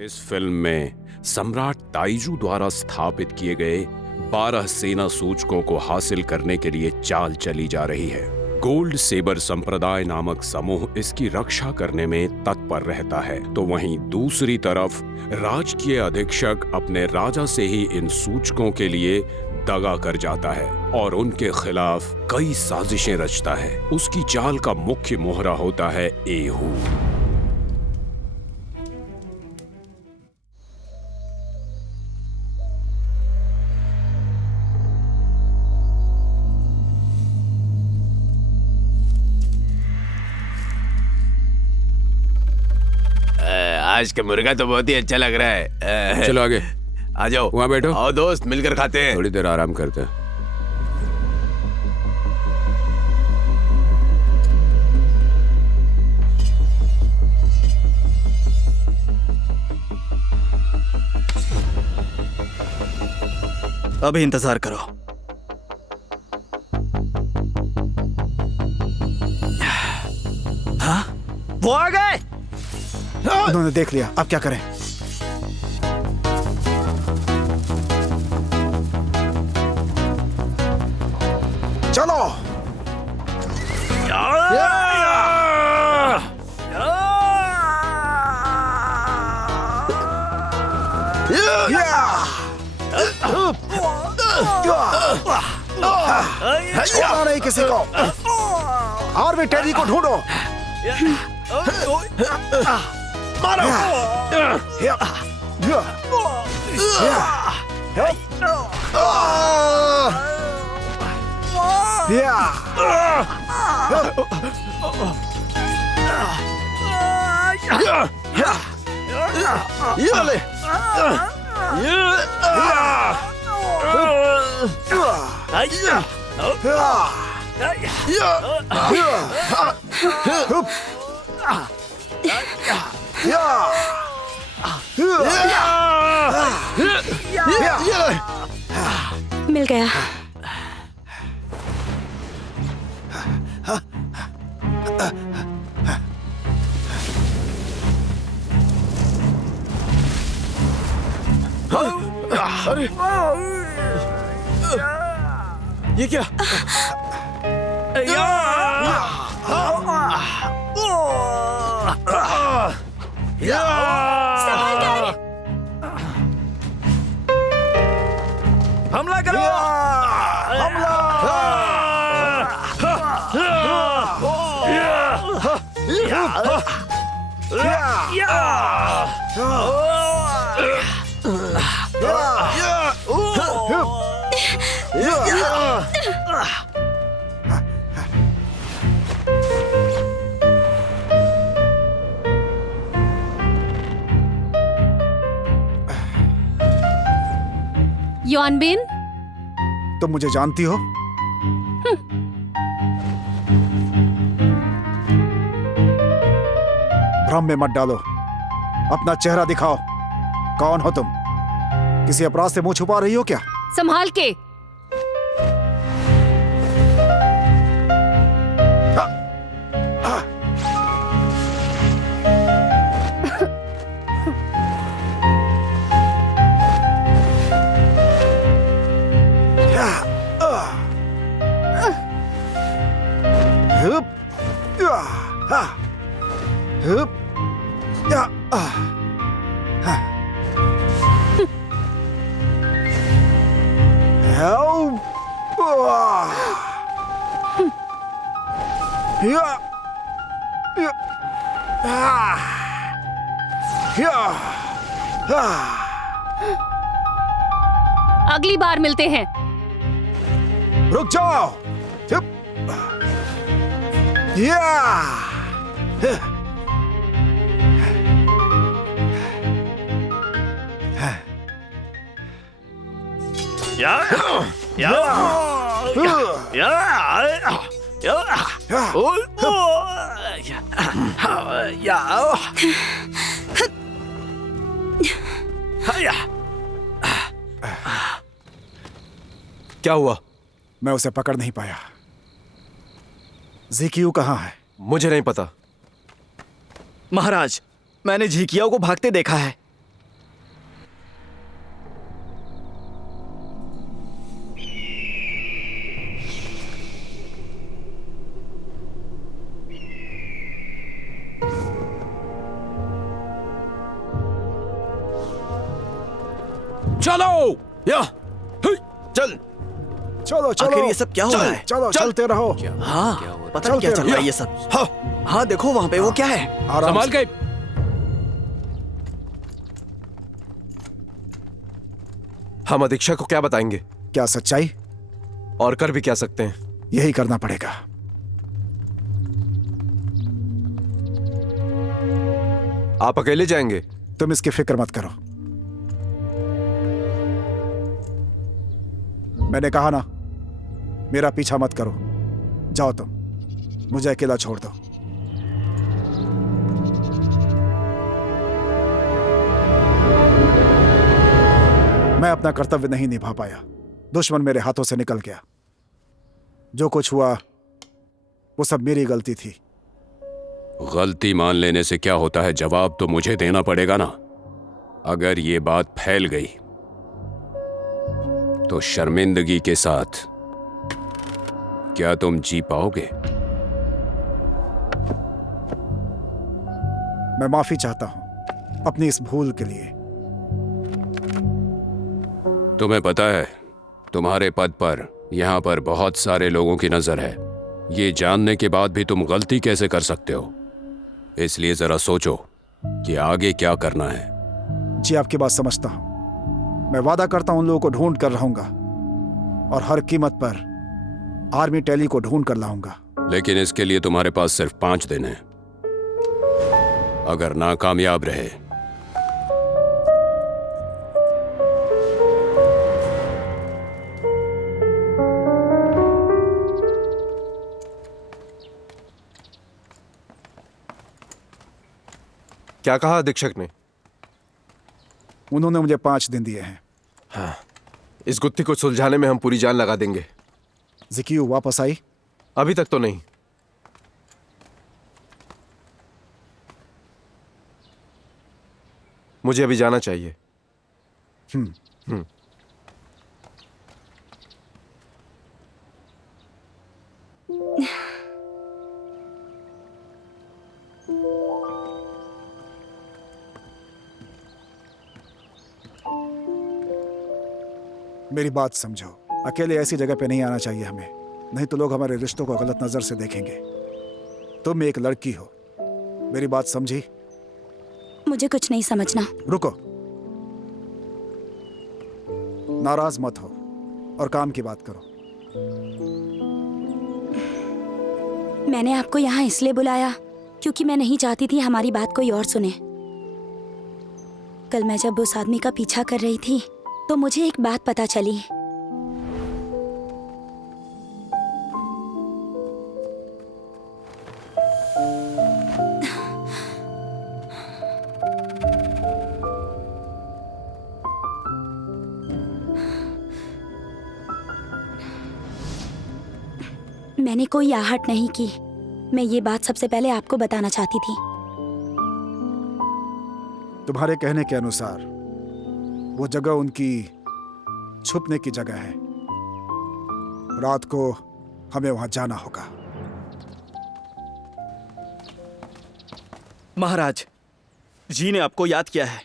इस फिल्म में सम्राट ताइजू द्वारा स्थापित किए गए 12 सेना सूचकों को हासिल करने के लिए चाल चली जा रही है। गोल्ड सेबर संप्रदाय नामक समूह इसकी रक्षा करने में तत्पर रहता है, तो वहीं दूसरी तरफ राजकीय अधीक्षक अपने राजा से ही इन सूचकों के लिए दगा कर जाता है और उनके खिलाफ कई साजिशें रचता है। उसकी चाल का मुख्य मोहरा होता है एहू। आज का मुर्गा तो बहुत ही अच्छा लग रहा है। चलो आगे आ जाओ, वहाँ बैठो। आओ दोस्त, मिलकर खाते हैं। थोड़ी देर आराम करते हैं। अभी इंतजार करो। हाँ? वो आ गए। उन्होंने देख लिया, अब क्या करें? चलो। छोड़ना नहीं किसी को। और भी टेडी को ढूंढो। मारो। मिल गया। अरे ये क्या? हमला करो। योनबिन, तुम मुझे जानती हो? भ्रम में मत डालो, अपना चेहरा दिखाओ। कौन हो तुम? किसी अपराध से मुंह छुपा रही हो क्या? संभाल के। अगली बार मिलते हैं। रुक जाओ। क्या हुआ? मैं उसे पकड़ नहीं पाया। ज़िकियू कहाँ है? मुझे नहीं पता। महाराज, मैंने झिकियाओं को भागते देखा है। चलो। या हे, चल। चलो चलो आखिर ये सब क्या हो रहा है? चलो चल। चलते रहो। हाँ, पता नहीं क्या चल रहा है ये सब। हाँ देखो वहाँ पे वो क्या है? आराम संभाल से। के। हम अधीक्षक को क्या बताएंगे? क्या सच्चाई? और कर भी क्या सकते हैं? यही करना पड़ेगा। आप अकेले जाएंगे? तुम इसकी फिक्र मत करो। मैंने कहा ना, मेरा पीछा मत करो। जाओ तुम, मुझे अकेला छोड़ दो। मैं अपना कर्तव्य नहीं निभा पाया। दुश्मन मेरे हाथों से निकल गया। जो कुछ हुआ वो सब मेरी गलती थी। गलती मान लेने से क्या होता है? जवाब तो मुझे देना पड़ेगा ना। अगर ये बात फैल गई तो शर्मिंदगी के साथ क्या तुम जी पाओगे? मैं माफी चाहता हूं अपनी इस भूल के लिए। तुम्हें पता है, तुम्हारे पद पर यहां पर बहुत सारे लोगों की नजर है। ये जानने के बाद भी तुम गलती कैसे कर सकते हो? इसलिए जरा सोचो कि आगे क्या करना है। जी, आपकी बात समझता हूं। मैं वादा करता हूं उन लोगों को ढूंढ कर रहूंगा और हर कीमत पर आर्मी टैली को ढूंढ कर लाऊंगा। लेकिन इसके लिए तुम्हारे पास सिर्फ 5 दिन है। अगर नाकामयाब रहे क्या कहा अधीक्षक ने? उन्होंने मुझे 5 दिन दिए हैं। इस गुत्थी को सुलझाने में हम पूरी जान लगा देंगे। जिकियो वापस आई? अभी तक तो नहीं। मुझे अभी जाना चाहिए। मेरी बात समझो। अकेले ऐसी जगह पे नहीं आना चाहिए हमें, नहीं तो लोग हमारे रिश्तों को गलत नजर से देखेंगे। तुम एक लड़की हो, मेरी बात समझी? मुझे कुछ नहीं समझना। रुको, नाराज मत हो और काम की बात करो। मैंने आपको यहाँ इसलिए बुलाया क्योंकि मैं नहीं चाहती थी हमारी बात कोई और सुने। कल मैं जब उस आदमी का पीछा कर रही थी तो मुझे एक बात पता चली। मैंने कोई आहट नहीं की। मैं ये बात सबसे पहले आपको बताना चाहती थी। तुम्हारे कहने के अनुसार वो जगह उनकी छुपने की जगह है। रात को हमें वहां जाना होगा। महाराज जी ने आपको याद किया है।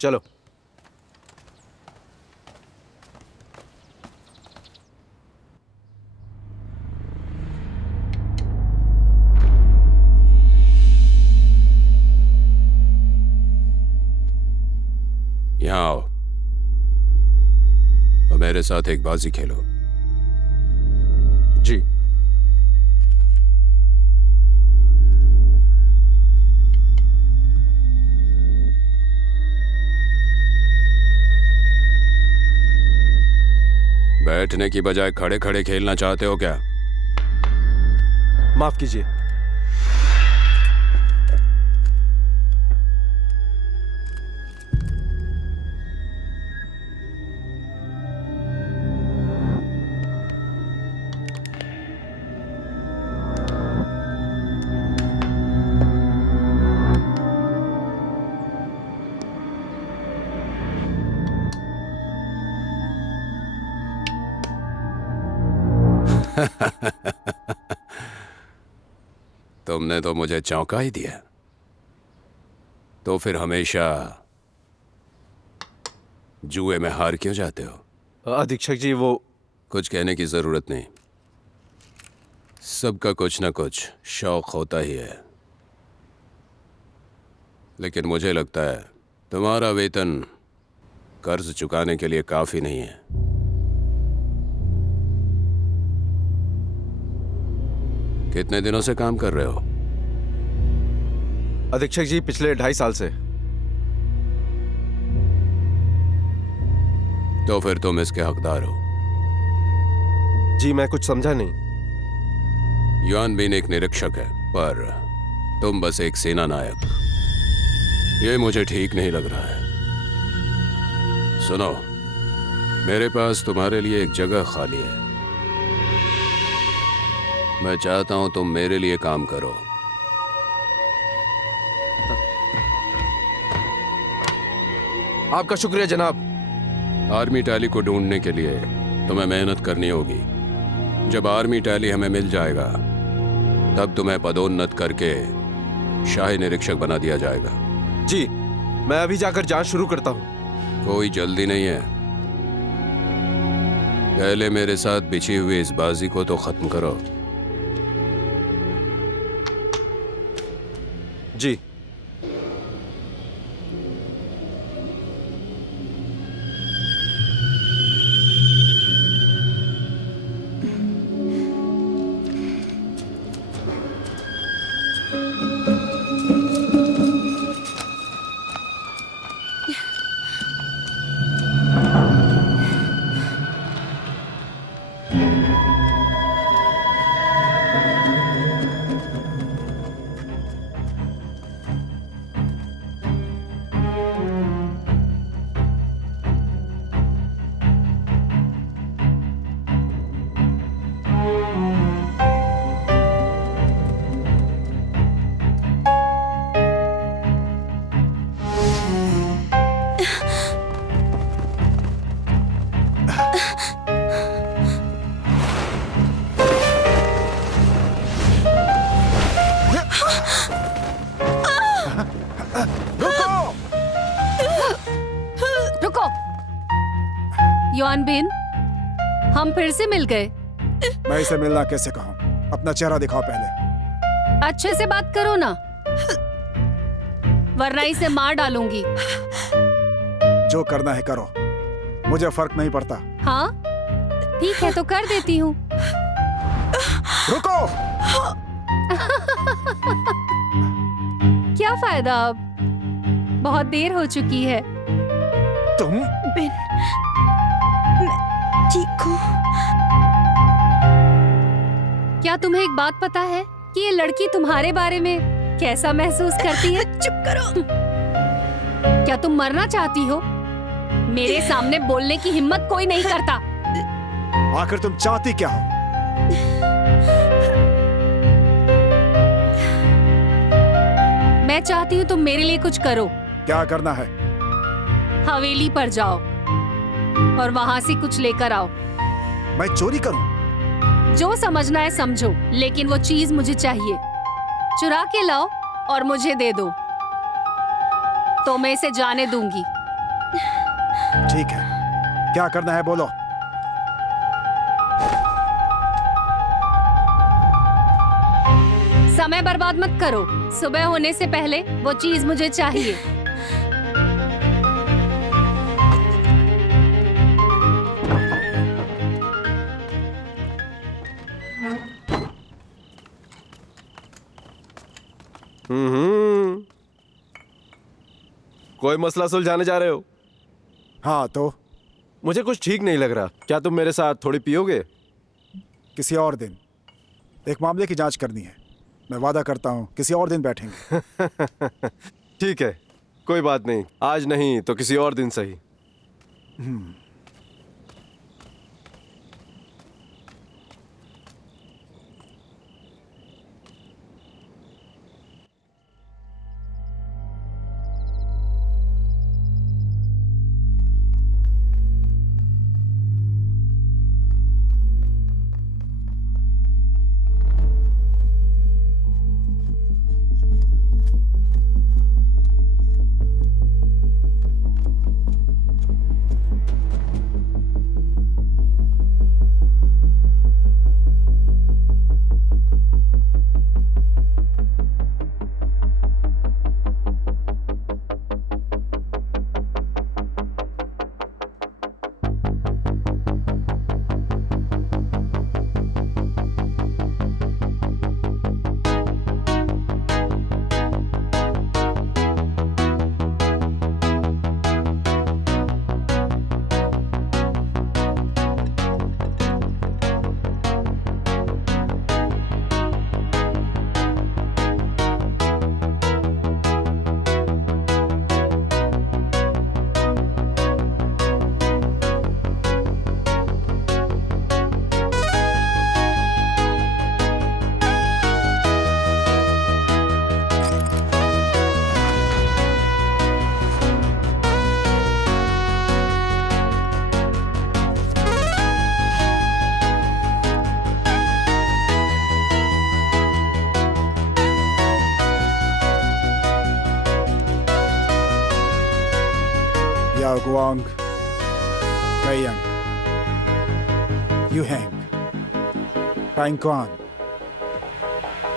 चलो। यहाँ आओ और मेरे साथ एक बाजी खेलो। जी। बैठने की बजाय खड़े खड़े खेलना चाहते हो क्या? माफ कीजिए। तुमने तो मुझे चौंका ही दिया। तो फिर हमेशा जुए में हार क्यों जाते हो? अधीक्षक जी वो कुछ कहने की जरूरत नहीं। सबका कुछ ना कुछ शौक होता ही है, लेकिन मुझे लगता है तुम्हारा वेतन कर्ज चुकाने के लिए काफी नहीं है। कितने दिनों से काम कर रहे हो? अधीक्षक जी पिछले 2.5 साल से। तो फिर तुम इसके हकदार हो। जी मैं कुछ समझा नहीं। युआन बिन एक निरीक्षक है, पर तुम बस एक सेना नायक। ये मुझे ठीक नहीं लग रहा है। सुनो, मेरे पास तुम्हारे लिए एक जगह खाली है। मैं चाहता हूं तुम मेरे लिए काम करो। आपका शुक्रिया जनाब। आर्मी टैली को ढूंढने के लिए तुम्हें मेहनत करनी होगी। जब आर्मी टैली हमें मिल जाएगा, तब तुम्हें पदोन्नत करके शाही निरीक्षक बना दिया जाएगा। जी मैं अभी जाकर जांच शुरू करता हूँ। कोई जल्दी नहीं है। पहले मेरे साथ बिछी हुई इस बाजी को तो खत्म करो। जी रुको। युआन बिन, हम फिर से मिल गए। मैं इसे मिलना कैसे कहूँ? अपना चेहरा दिखाओ पहले। अच्छे से बात करो ना, वरना इसे मार डालूंगी। जो करना है करो, मुझे फर्क नहीं पड़ता। हाँ ठीक है, तो कर देती हूँ। रुको। क्या फायदा अब, बहुत देर हो चुकी है। तुम बिन, मैं ठीक हूँ। क्या तुम्हें एक बात पता है कि ये लड़की तुम्हारे बारे में कैसा महसूस करती है? चुप करो। क्या तुम मरना चाहती हो? मेरे सामने बोलने की हिम्मत कोई नहीं करता। आखिर तुम चाहती क्या हो? मैं चाहती हूँ तुम मेरे लिए कुछ करो। क्या करना है? हवेली पर जाओ और वहां से कुछ लेकर आओ। मैं चोरी करूं? जो समझना है समझो, लेकिन वो चीज मुझे चाहिए। चुरा के लाओ और मुझे दे दो, तो मैं इसे जाने दूंगी। ठीक है, क्या करना है बोलो। समय बर्बाद मत करो, सुबह होने से पहले वो चीज मुझे चाहिए। कोई मसला सुलझाने जा रहे हो? हाँ तो मुझे कुछ ठीक नहीं लग रहा। क्या तुम मेरे साथ थोड़ी पियोगे? किसी और दिन। एक मामले की जांच करनी है। मैं वादा करता हूँ किसी और दिन बैठेंगे। ठीक है, कोई बात नहीं। आज नहीं तो किसी और दिन सही। Yao Guang, Taiyang, Yuheng, Taiquan,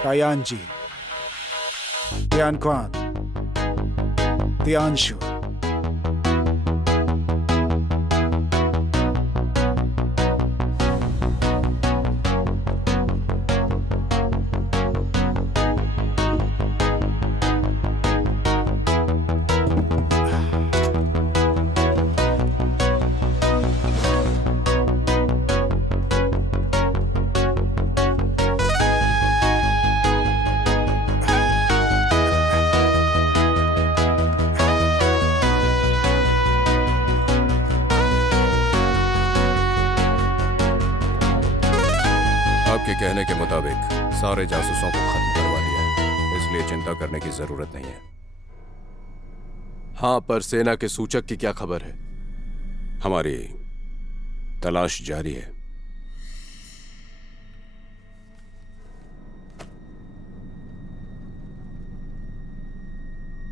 Taianji, Tianquan, Tianshu. आपके कहने के मुताबिक सारे जासूसों को खत्म करवा दिया है, इसलिए चिंता करने की जरूरत नहीं है। हाँ, पर सेना के सूचक की क्या खबर है? हमारी तलाश जारी है।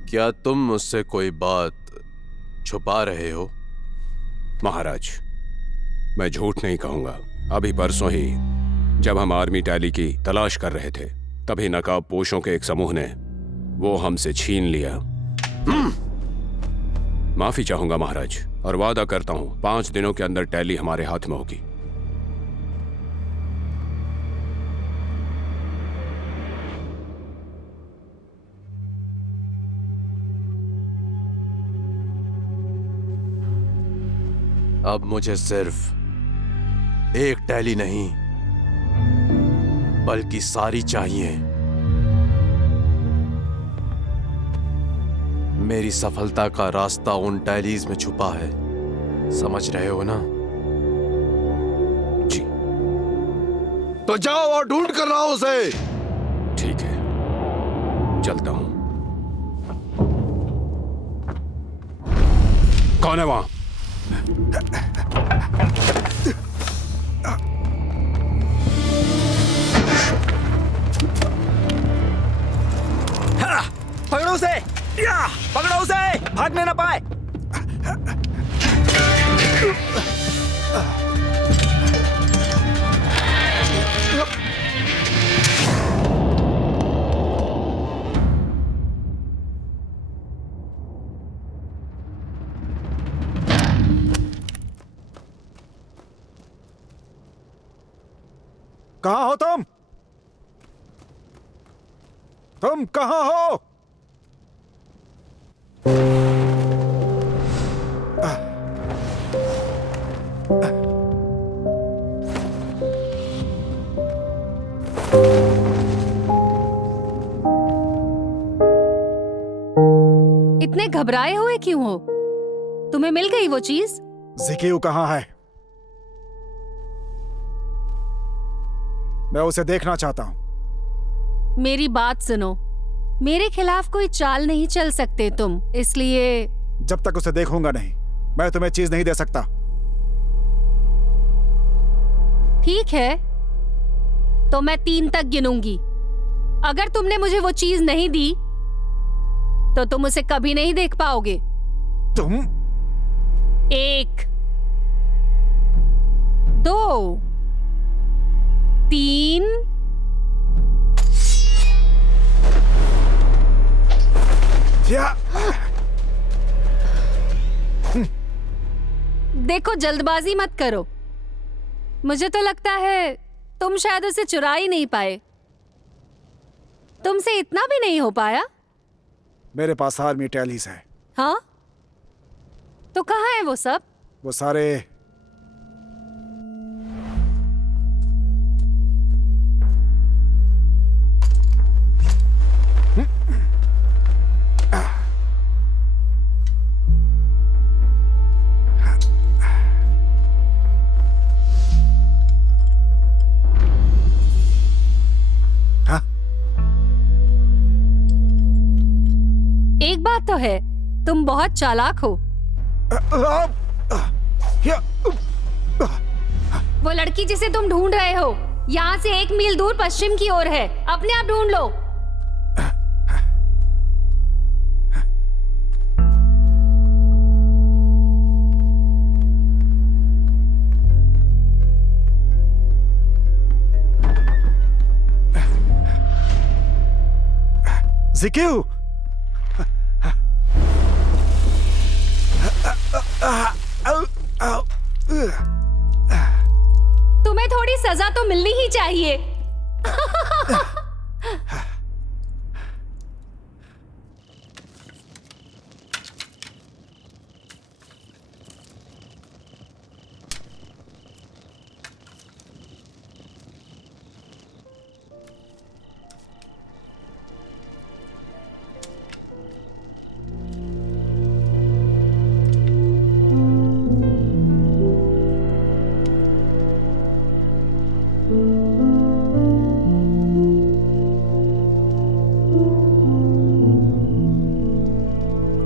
क्या तुम मुझसे कोई बात छुपा रहे हो? महाराज, मैं झूठ नहीं कहूंगा। अभी परसों ही जब हम आर्मी टैली की तलाश कर रहे थे, तभी नकाब पोशों के एक समूह ने वो हमसे छीन लिया। माफी चाहूंगा महाराज, और वादा करता हूं 5 दिनों के अंदर टैली हमारे हाथ में होगी। अब मुझे सिर्फ एक टैली नहीं, बल्कि सारी चाहिए। मेरी सफलता का रास्ता उन टैलीज में छुपा है, समझ रहे हो ना? जी तो जाओ और ढूंढ कर लाओ उसे। ठीक है, चलता हूं। कौन है वहां? पकड़ो उसे! पकड़ो उसे! भागने ना पाए! कहाँ हो तुम? तुम कहाँ हो? इतने घबराए हुए क्यों हो? तुम्हें मिल गई वो चीज? जिकियो कहाँ है? मैं उसे देखना चाहता हूं। मेरी बात सुनो, मेरे खिलाफ कोई चाल नहीं चल सकते तुम, इसलिए जब तक उसे देखूंगा नहीं, मैं तुम्हें चीज नहीं दे सकता। ठीक है, तो मैं 3 तक गिनूंगी। अगर तुमने मुझे वो चीज नहीं दी तो तुम उसे कभी नहीं देख पाओगे। तुम 1 2 3 या देखो, जल्दबाजी मत करो। मुझे तो लगता है तुम शायद उसे चुरा ही नहीं पाए। तुमसे इतना भी नहीं हो पाया? मेरे पास आर्मी टैलीज है। हाँ, तो कहाँ है वो सब? वो सारे एक बात तो है, तुम बहुत चालाक हो। वो लड़की जिसे तुम ढूंढ रहे हो यहाँ से 1 मील दूर पश्चिम की ओर है। अपने आप ढूंढ लो। जिक्यू! तुम्हें थोड़ी सजा तो मिलनी ही चाहिए।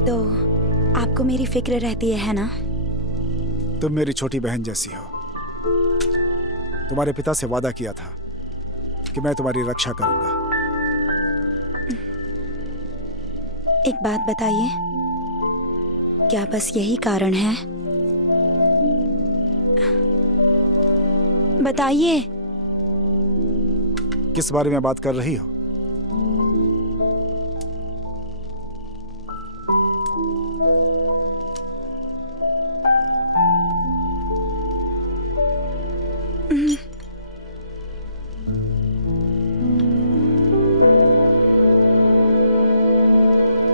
तो आपको मेरी फिक्र रहती है ना? तुम मेरी छोटी बहन जैसी हो। तुम्हारे पिता से वादा किया था कि मैं तुम्हारी रक्षा करूंगा। एक बात बताइए, क्या बस यही कारण है? बताइए। किस बारे में बात कर रही हो?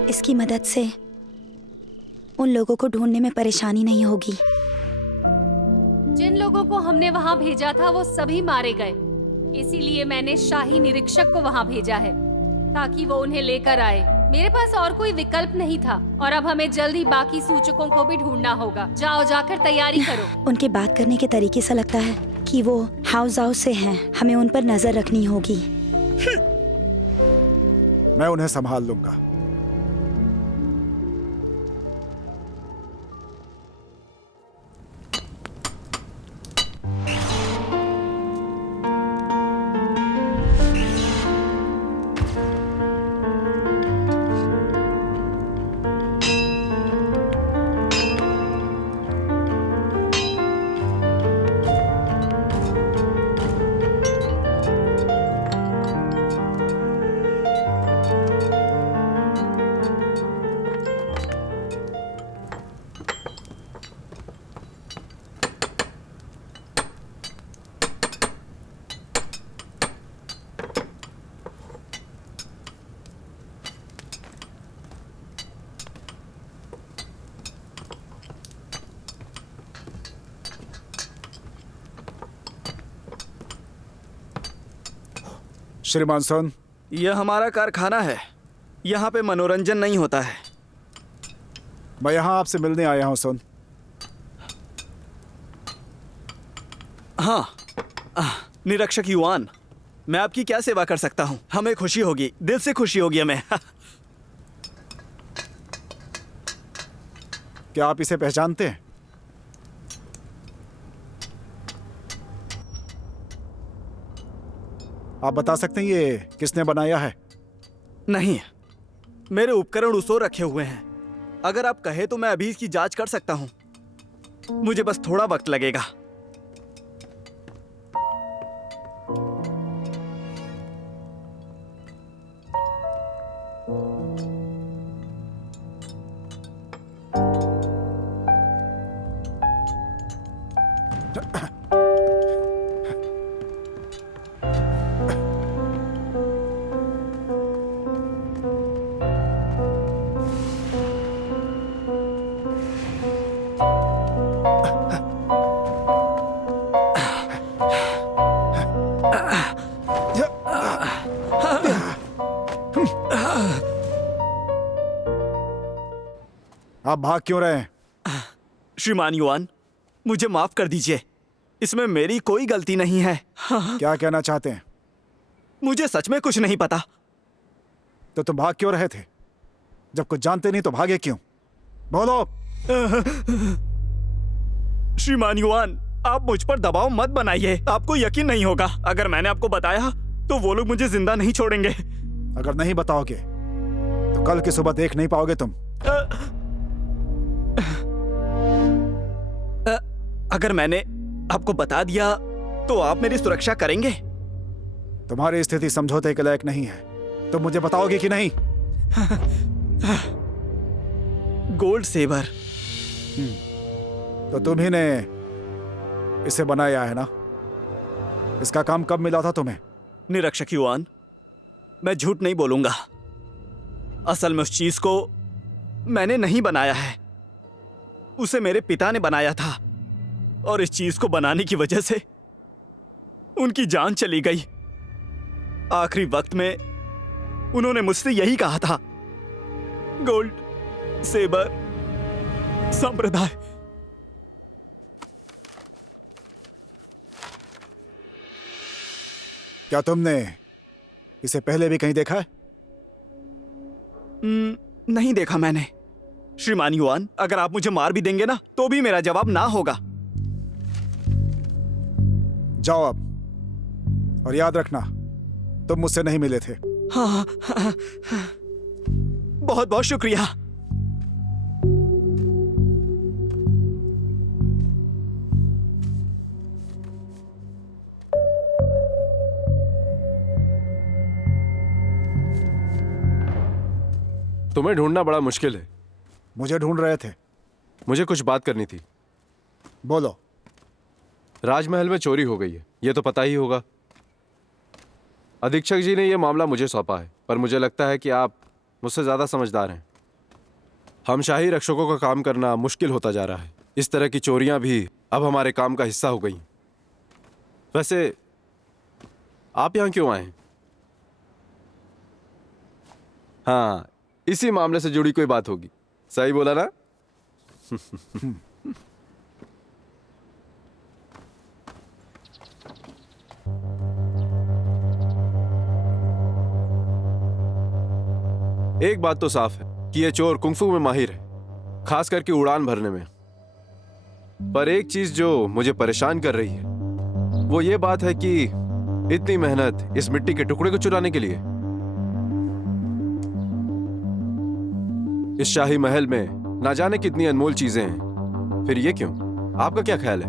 इसकी मदद से उन लोगों को ढूंढने में परेशानी नहीं होगी। जिन लोगों को हमने वहाँ भेजा था वो सभी मारे गए, इसीलिए मैंने शाही निरीक्षक को वहाँ भेजा है ताकि वो उन्हें लेकर आए। मेरे पास और कोई विकल्प नहीं था और अब हमें जल्द ही बाकी सूचकों को भी ढूंढना होगा। जाओ, जाकर तैयारी करो। उनके बात करने के तरीके से लगता है कि वो हाउस से हैं। हमें उन पर नजर रखनी होगी। मैं उन्हें संभाल लूंगा। श्रीमान सोन, यह हमारा कारखाना है। यहाँ पे मनोरंजन नहीं होता है। मैं यहाँ आपसे मिलने आया हूँ सोन। हाँ, निरीक्षक युआन, मैं आपकी क्या सेवा कर सकता हूँ? हमें खुशी होगी, दिल से खुशी होगी हमें। क्या आप इसे पहचानते हैं? आप बता सकते हैं ये किसने बनाया है? नहीं, मेरे उपकरण उस ओर रखे हुए हैं। अगर आप कहे तो मैं अभी इसकी जांच कर सकता हूँ। मुझे बस थोड़ा वक्त लगेगा। आप भाग क्यों रहे हैं? श्रीमान युआन, मुझे माफ कर दीजिए। इसमें मेरी कोई गलती नहीं है। क्या कहना चाहते हैं? मुझे सच में कुछ नहीं पता। तो तुम भाग क्यों रहे थे? जब कुछ जानते नहीं तो भागे क्यों? बोलो। श्रीमान युआन, आप मुझ पर दबाव मत बनाइए। आपको यकीन नहीं होगा। अगर मैंने आपको बताया तो वो लोग मुझे जिंदा नहीं छोड़ेंगे। अगर नहीं बताओगे तो कल की सुबह देख नहीं पाओगे तुम। अगर मैंने आपको बता दिया तो आप मेरी सुरक्षा करेंगे? तुम्हारी स्थिति समझौते के लायक नहीं है। तुम मुझे बताओगे कि नहीं? Gold sabre. तो तुम ही ने इसे बनाया है ना? इसका काम कब मिला था तुम्हें? निरीक्षक युआन, मैं झूठ नहीं बोलूंगा। असल में उस चीज को मैंने नहीं बनाया है, उसे मेरे पिता ने बनाया था। और इस चीज को बनाने की वजह से उनकी जान चली गई। आखिरी वक्त में उन्होंने मुझसे यही कहा था, गोल्ड सेबर संप्रदाय। क्या तुमने इसे पहले भी कहीं देखा है? नहीं देखा मैंने। श्रीमान युआन, अगर आप मुझे मार भी देंगे ना, तो भी मेरा जवाब ना होगा। जाओ अब, और याद रखना तुम मुझसे नहीं मिले थे। हाँ, बहुत बहुत शुक्रिया। तुम्हें ढूंढना बड़ा मुश्किल है। मुझे ढूंढ रहे थे? मुझे कुछ बात करनी थी। बोलो। राजमहल में चोरी हो गई है, ये तो पता ही होगा। अधीक्षक जी ने यह मामला मुझे सौंपा है, पर मुझे लगता है कि आप मुझसे ज़्यादा समझदार हैं। हम शाही रक्षकों का काम करना मुश्किल होता जा रहा है। इस तरह की चोरियां भी अब हमारे काम का हिस्सा हो गई। वैसे आप यहाँ क्यों आए? हाँ, इसी मामले से जुड़ी कोई बात होगी। सही बोला ना? एक बात तो साफ है कि ये चोर कुंफू में माहिर है, खास करके उड़ान भरने में। पर एक चीज जो मुझे परेशान कर रही है वो ये बात है कि इतनी मेहनत इस मिट्टी के टुकड़े को चुराने के लिए। इस शाही महल में ना जाने कितनी अनमोल चीजें हैं, फिर ये क्यों? आपका क्या ख्याल है?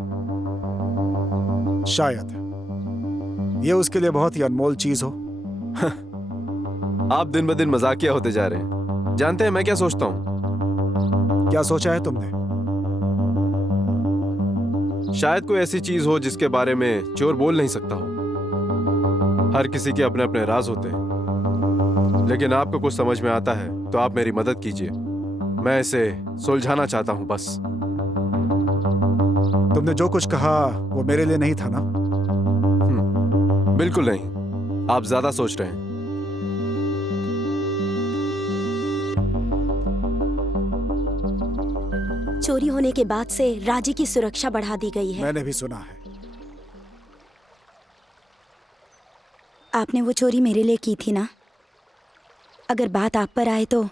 शायद ये उसके लिए बहुत ही अनमोल चीज हो। आप दिन ब दिन मजाकिया होते जा रहे हैं। जानते हैं मैं क्या सोचता हूं? क्या सोचा है तुमने? शायद कोई ऐसी चीज हो जिसके बारे में चोर बोल नहीं सकता हो। हर किसी के अपने अपने राज होते हैं, लेकिन आपको कुछ समझ में आता है तो आप मेरी मदद कीजिए। मैं इसे सुलझाना चाहता हूं बस। तुमने जो कुछ कहा वो मेरे लिए नहीं था ना? बिल्कुल नहीं, आप ज्यादा सोच रहे हैं। चोरी होने के बाद से राजी की सुरक्षा बढ़ा दी गई है। मैंने भी सुना है। आपने वो चोरी मेरे लिए की थी ना? अगर बात आप पर आए तो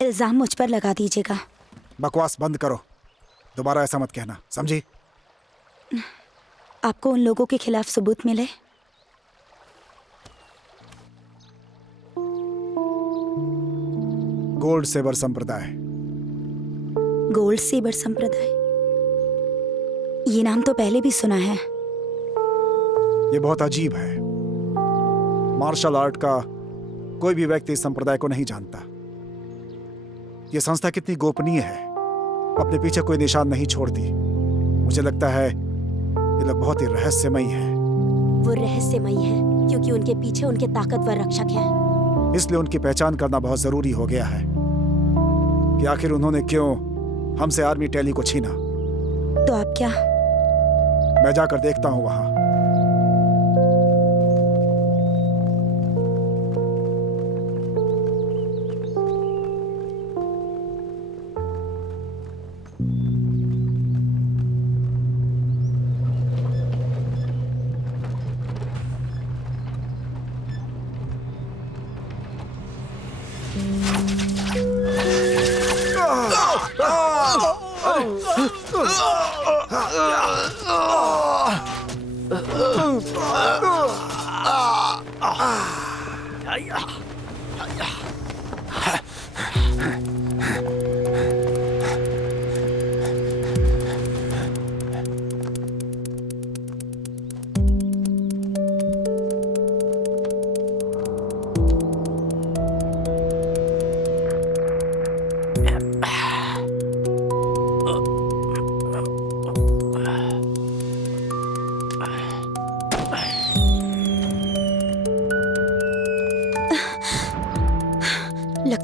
इल्जाम मुझ पर लगा दीजिएगा। बकवास बंद करो, दोबारा ऐसा मत कहना, समझी? आपको उन लोगों के खिलाफ सबूत मिले? गोल्ड सेबर संप्रदाय। गोल्ड सेबर संप्रदाय, ये नाम तो पहले भी सुना है। ये बहुत अजीब है। मार्शल आर्ट का कोई भी व्यक्ति इस संप्रदाय को नहीं जानता। ये संस्था कितनी गोपनीय है, अपने पीछे कोई निशान नहीं छोड़ती। मुझे लगता है ये लोग बहुत ही रहस्यमयी हैं। वो रहस्यमयी है क्योंकि उनके पीछे उनके ताकतवर रक्षक हैं। इसलिए उनकी पहचान करना बहुत जरूरी हो गया है कि आखिर उन्होंने क्यों हमसे आर्मी टेली को छीना। तो आप क्या? मैं जाकर देखता हूं वहां।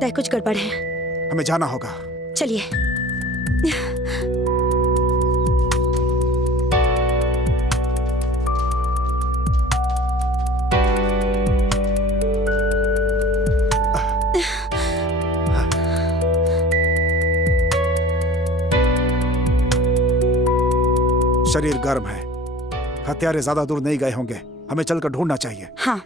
लगता है कुछ गड़बड़ है। हमें जाना होगा। चलिए। शरीर गर्म है, हत्यारे ज्यादा दूर नहीं गए होंगे, हमें चलकर ढूंढना चाहिए। हाँ।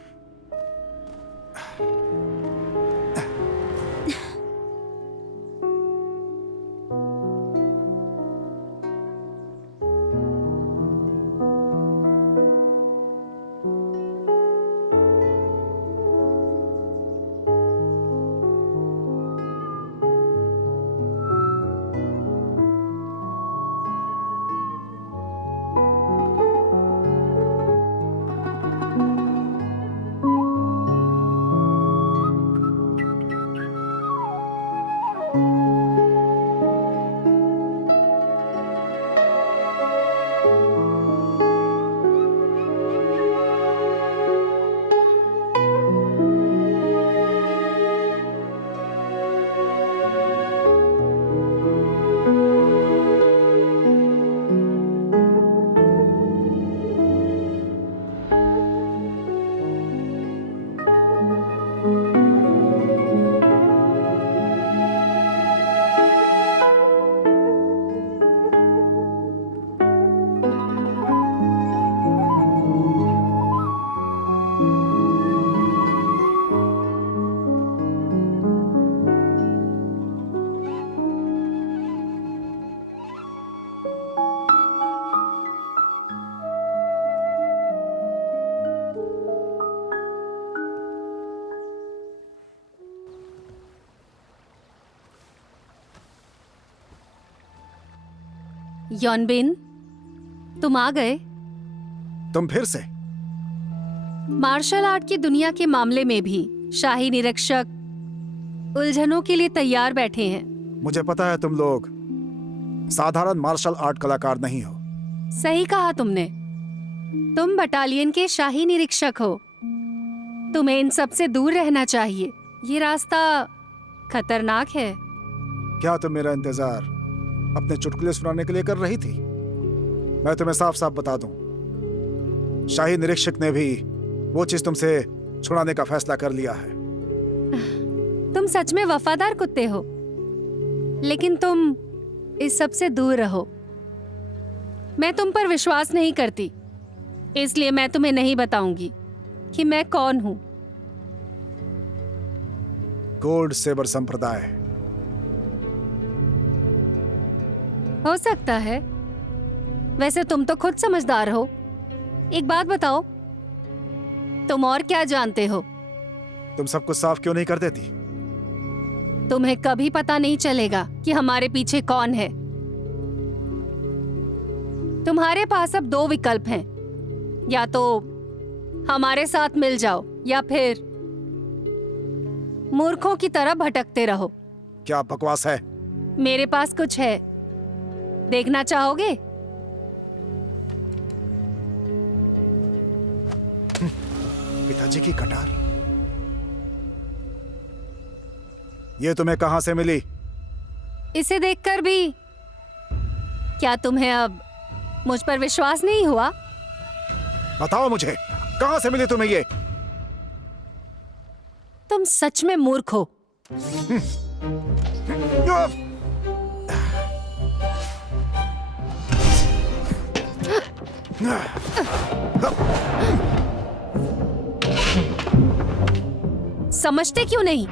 यॉनबिन, तुम आ गए। तुम फिर से? मार्शल आर्ट की दुनिया के मामले में भी शाही निरीक्षक उलझनों के लिए तैयार बैठे हैं। मुझे पता है तुम लोग साधारण मार्शल आर्ट कलाकार नहीं हो। सही कहा तुमने। तुम बटालियन के शाही निरीक्षक हो। तुम्हें इन सब से दूर रहना चाहिए। ये रास्ता खतरनाक है। क्या तुम मेरा इंतजार अपने चुटकुले सुनाने के लिए कर रही थी? मैं तुम्हें साफ साफ बता दूं, शाही निरीक्षक ने भी वो चीज तुमसे छुड़ाने का फैसला कर लिया है। तुम सच में वफादार कुत्ते हो, लेकिन तुम इस सब से दूर रहो। मैं तुम पर विश्वास नहीं करती, इसलिए मैं तुम्हें नहीं बताऊंगी कि मैं कौन हूं। गोल्ड सेबर संप्रदाय। हो सकता है। वैसे तुम तो खुद समझदार हो। एक बात बताओ, तुम और क्या जानते हो? तुम सब कुछ साफ क्यों नहीं कर देती? तुम्हें कभी पता नहीं चलेगा कि हमारे पीछे कौन है। तुम्हारे पास अब दो विकल्प हैं, या तो हमारे साथ मिल जाओ या फिर मूर्खों की तरह भटकते रहो। क्या बकवास है? मेरे पास कुछ है, देखना चाहोगे? पिताजी की कटार। ये तुम्हें कहां से मिली? इसे देखकर भी क्या तुम्हें अब मुझ पर विश्वास नहीं हुआ? बताओ मुझे, कहां से मिली तुम्हें ये? तुम सच में मूर्ख हो। समझते क्यों नहीं?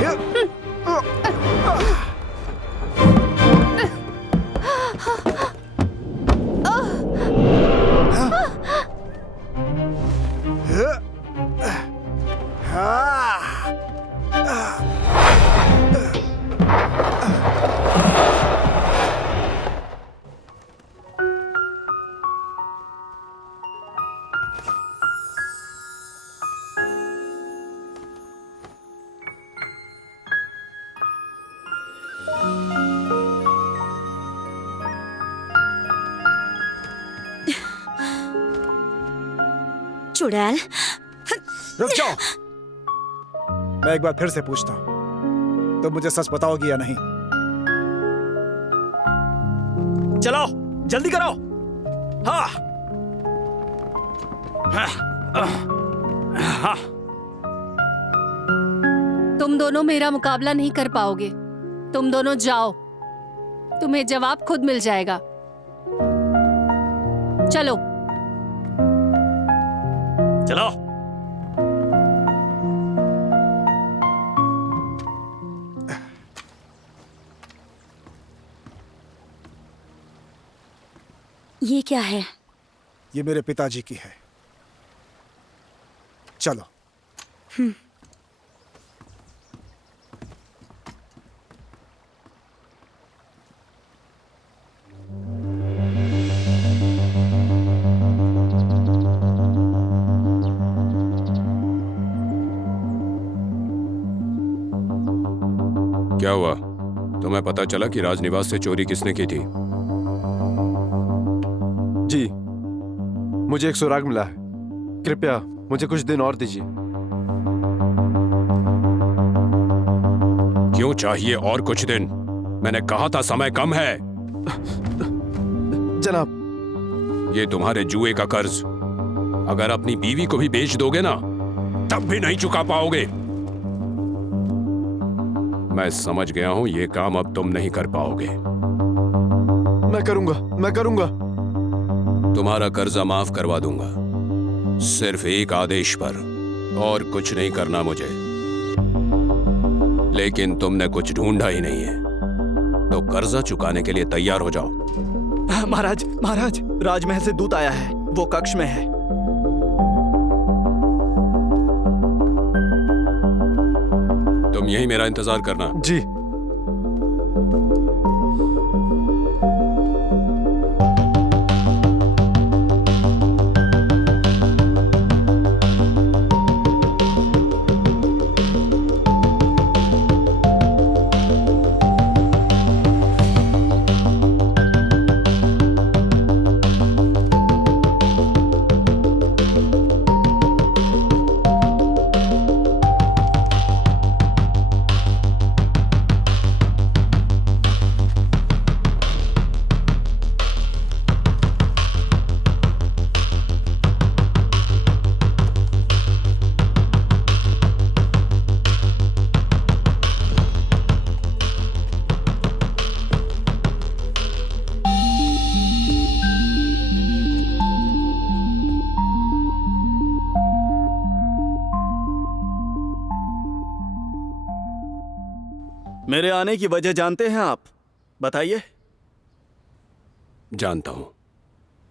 Yep. चुड़ैल। रुक जाओ। मैं एक बार फिर से पूछता हूं, तुम मुझे सच बताओगी या नहीं? चलाओ, जल्दी करो। हाँ हाँ। तुम दोनों मेरा मुकाबला नहीं कर पाओगे। तुम दोनों जाओ, तुम्हें जवाब खुद मिल जाएगा। चलो चलो। ये क्या है? ये मेरे पिताजी की है। चलो। क्या हुआ? तुम्हें पता चला कि राजनिवास से चोरी किसने की थी? जी, मुझे एक सुराग मिला है। कृपया मुझे कुछ दिन और दीजिए। क्यों चाहिए और कुछ दिन? मैंने कहा था समय कम है। जनाब, ये तुम्हारे जुए का कर्ज अगर अपनी बीवी को भी बेच दोगे ना, तब भी नहीं चुका पाओगे। मैं समझ गया हूं, ये काम अब तुम नहीं कर पाओगे। मैं करूंगा। तुम्हारा कर्जा माफ करवा दूंगा, सिर्फ एक आदेश पर, और कुछ नहीं करना मुझे। लेकिन तुमने कुछ ढूंढा ही नहीं है, तो कर्जा चुकाने के लिए तैयार हो जाओ। महाराज, महाराज, राजमहल से दूत आया है, वो कक्ष में है। तुम यही मेरा इंतजार करना। जी। मेरे आने की वजह जानते हैं आप? बताइए। जानता हूं,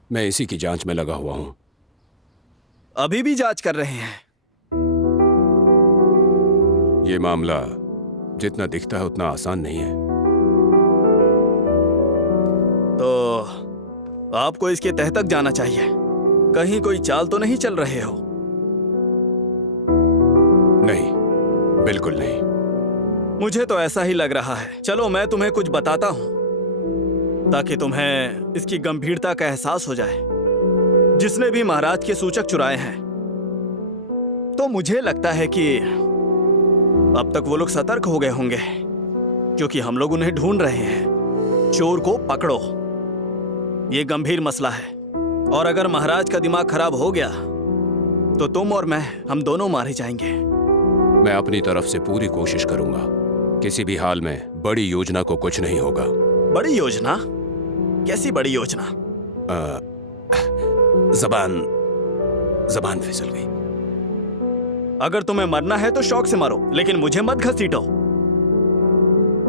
मैं इसी की जांच में लगा हुआ हूं। अभी भी जांच कर रहे हैं? ये मामला जितना दिखता है उतना आसान नहीं है। तो आपको इसके तह तक जाना चाहिए। कहीं कोई चाल तो नहीं चल रहे हो? नहीं, बिल्कुल नहीं। मुझे तो ऐसा ही लग रहा है। चलो मैं तुम्हें कुछ बताता हूं ताकि तुम्हें इसकी गंभीरता का एहसास हो जाए। जिसने भी महाराज के सूचक चुराए हैं, तो मुझे लगता है कि अब तक वो लोग सतर्क हो गए होंगे, क्योंकि हम लोग उन्हें ढूंढ रहे हैं। चोर को पकड़ो, ये गंभीर मसला है। और अगर महाराज का दिमाग खराब हो गया तो तुम और मैं, हम दोनों मारे जाएंगे। मैं अपनी तरफ से पूरी कोशिश करूंगा। किसी भी हाल में बड़ी योजना को कुछ नहीं होगा। बड़ी योजना? कैसी बड़ी योजना? जबान फिसल गई। अगर तुम्हें मरना है तो शौक से मरो, लेकिन मुझे मत घसीटो।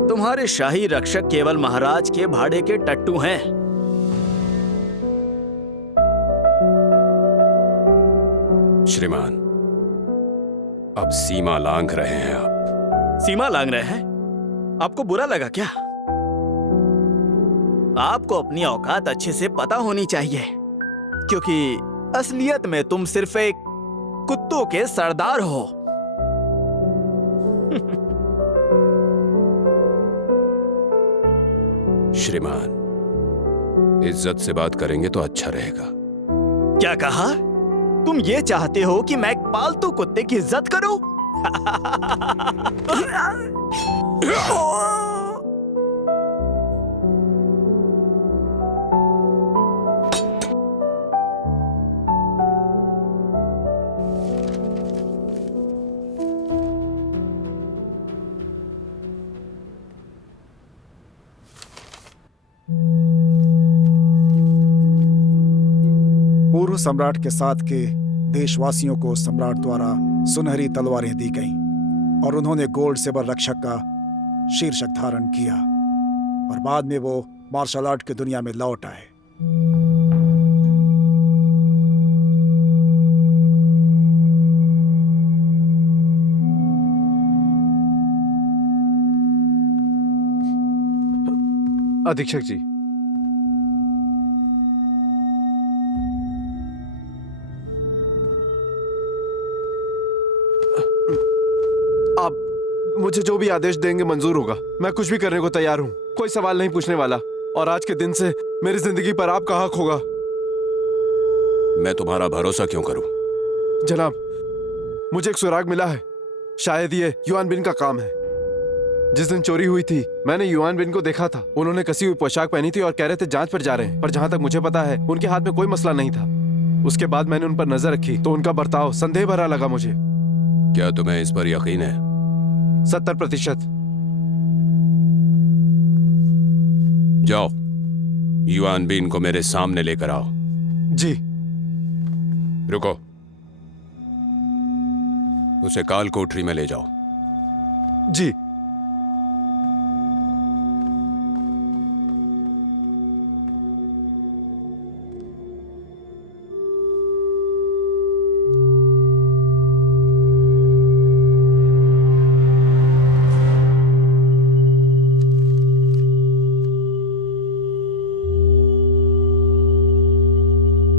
तुम्हारे शाही रक्षक केवल महाराज के भाड़े के टट्टू हैं। श्रीमान, अब सीमा लांघ रहे हैं आप। सीमा लांघ रहे हैं? आपको बुरा लगा क्या? आपको अपनी औकात अच्छे से पता होनी चाहिए, क्योंकि असलियत में तुम सिर्फ एक कुत्तों के सरदार हो। श्रीमान, इज्जत से बात करेंगे तो अच्छा रहेगा। क्या कहा? तुम ये चाहते हो कि मैं एक पालतू कुत्ते की इज्जत करूं? पूर्व सम्राट के साथ के देशवासियों को सम्राट द्वारा सुनहरी तलवारें दी गईं और उन्होंने गोल्ड सेबर रक्षक का शीर्षक धारण किया और बाद में वो मार्शल आर्ट की दुनिया में लौट आए। अधीक्षक जी, आप मुझे जो भी आदेश देंगे मंजूर होगा। मैं कुछ भी करने को तैयार हूँ, कोई सवाल नहीं पूछने वाला। और आज के दिन से मेरी जिंदगी पर आपका हक होगा। मैं तुम्हारा भरोसा क्यों करूं? जनाब, मुझे एक सुराग मिला है। शायद ये युआन बिन का काम है। जिस दिन चोरी हुई थी मैंने युआन बिन को देखा था। उन्होंने कसी हुई पोशाक पहनी थी और कह रहे थे जांच पर जा रहे हैं, पर जहां तक मुझे पता है उनके हाथ में कोई मसला नहीं था। उसके बाद मैंने उन पर नजर रखी तो उनका बर्ताव संदेह भरा लगा मुझे। क्या तुम्हें इस पर यकीन है? 70%। जाओ, युआन बिन को मेरे सामने लेकर आओ। जी। रुको, उसे काल कोठरी में ले जाओ। जी।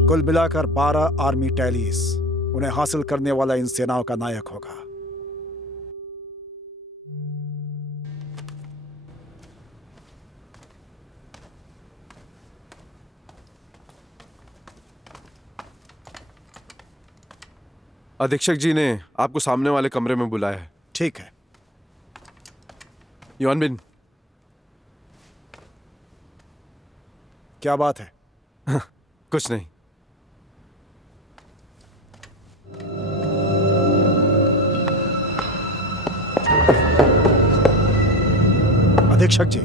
कुल मिलाकर 12 आर्मी टैलीज। उन्हें हासिल करने वाला इन सेनाओं का नायक होगा। अधीक्षक जी ने आपको सामने वाले कमरे में बुलाया है। ठीक है। युआन बिन, क्या बात है? कुछ नहीं। अधीक्षक जी,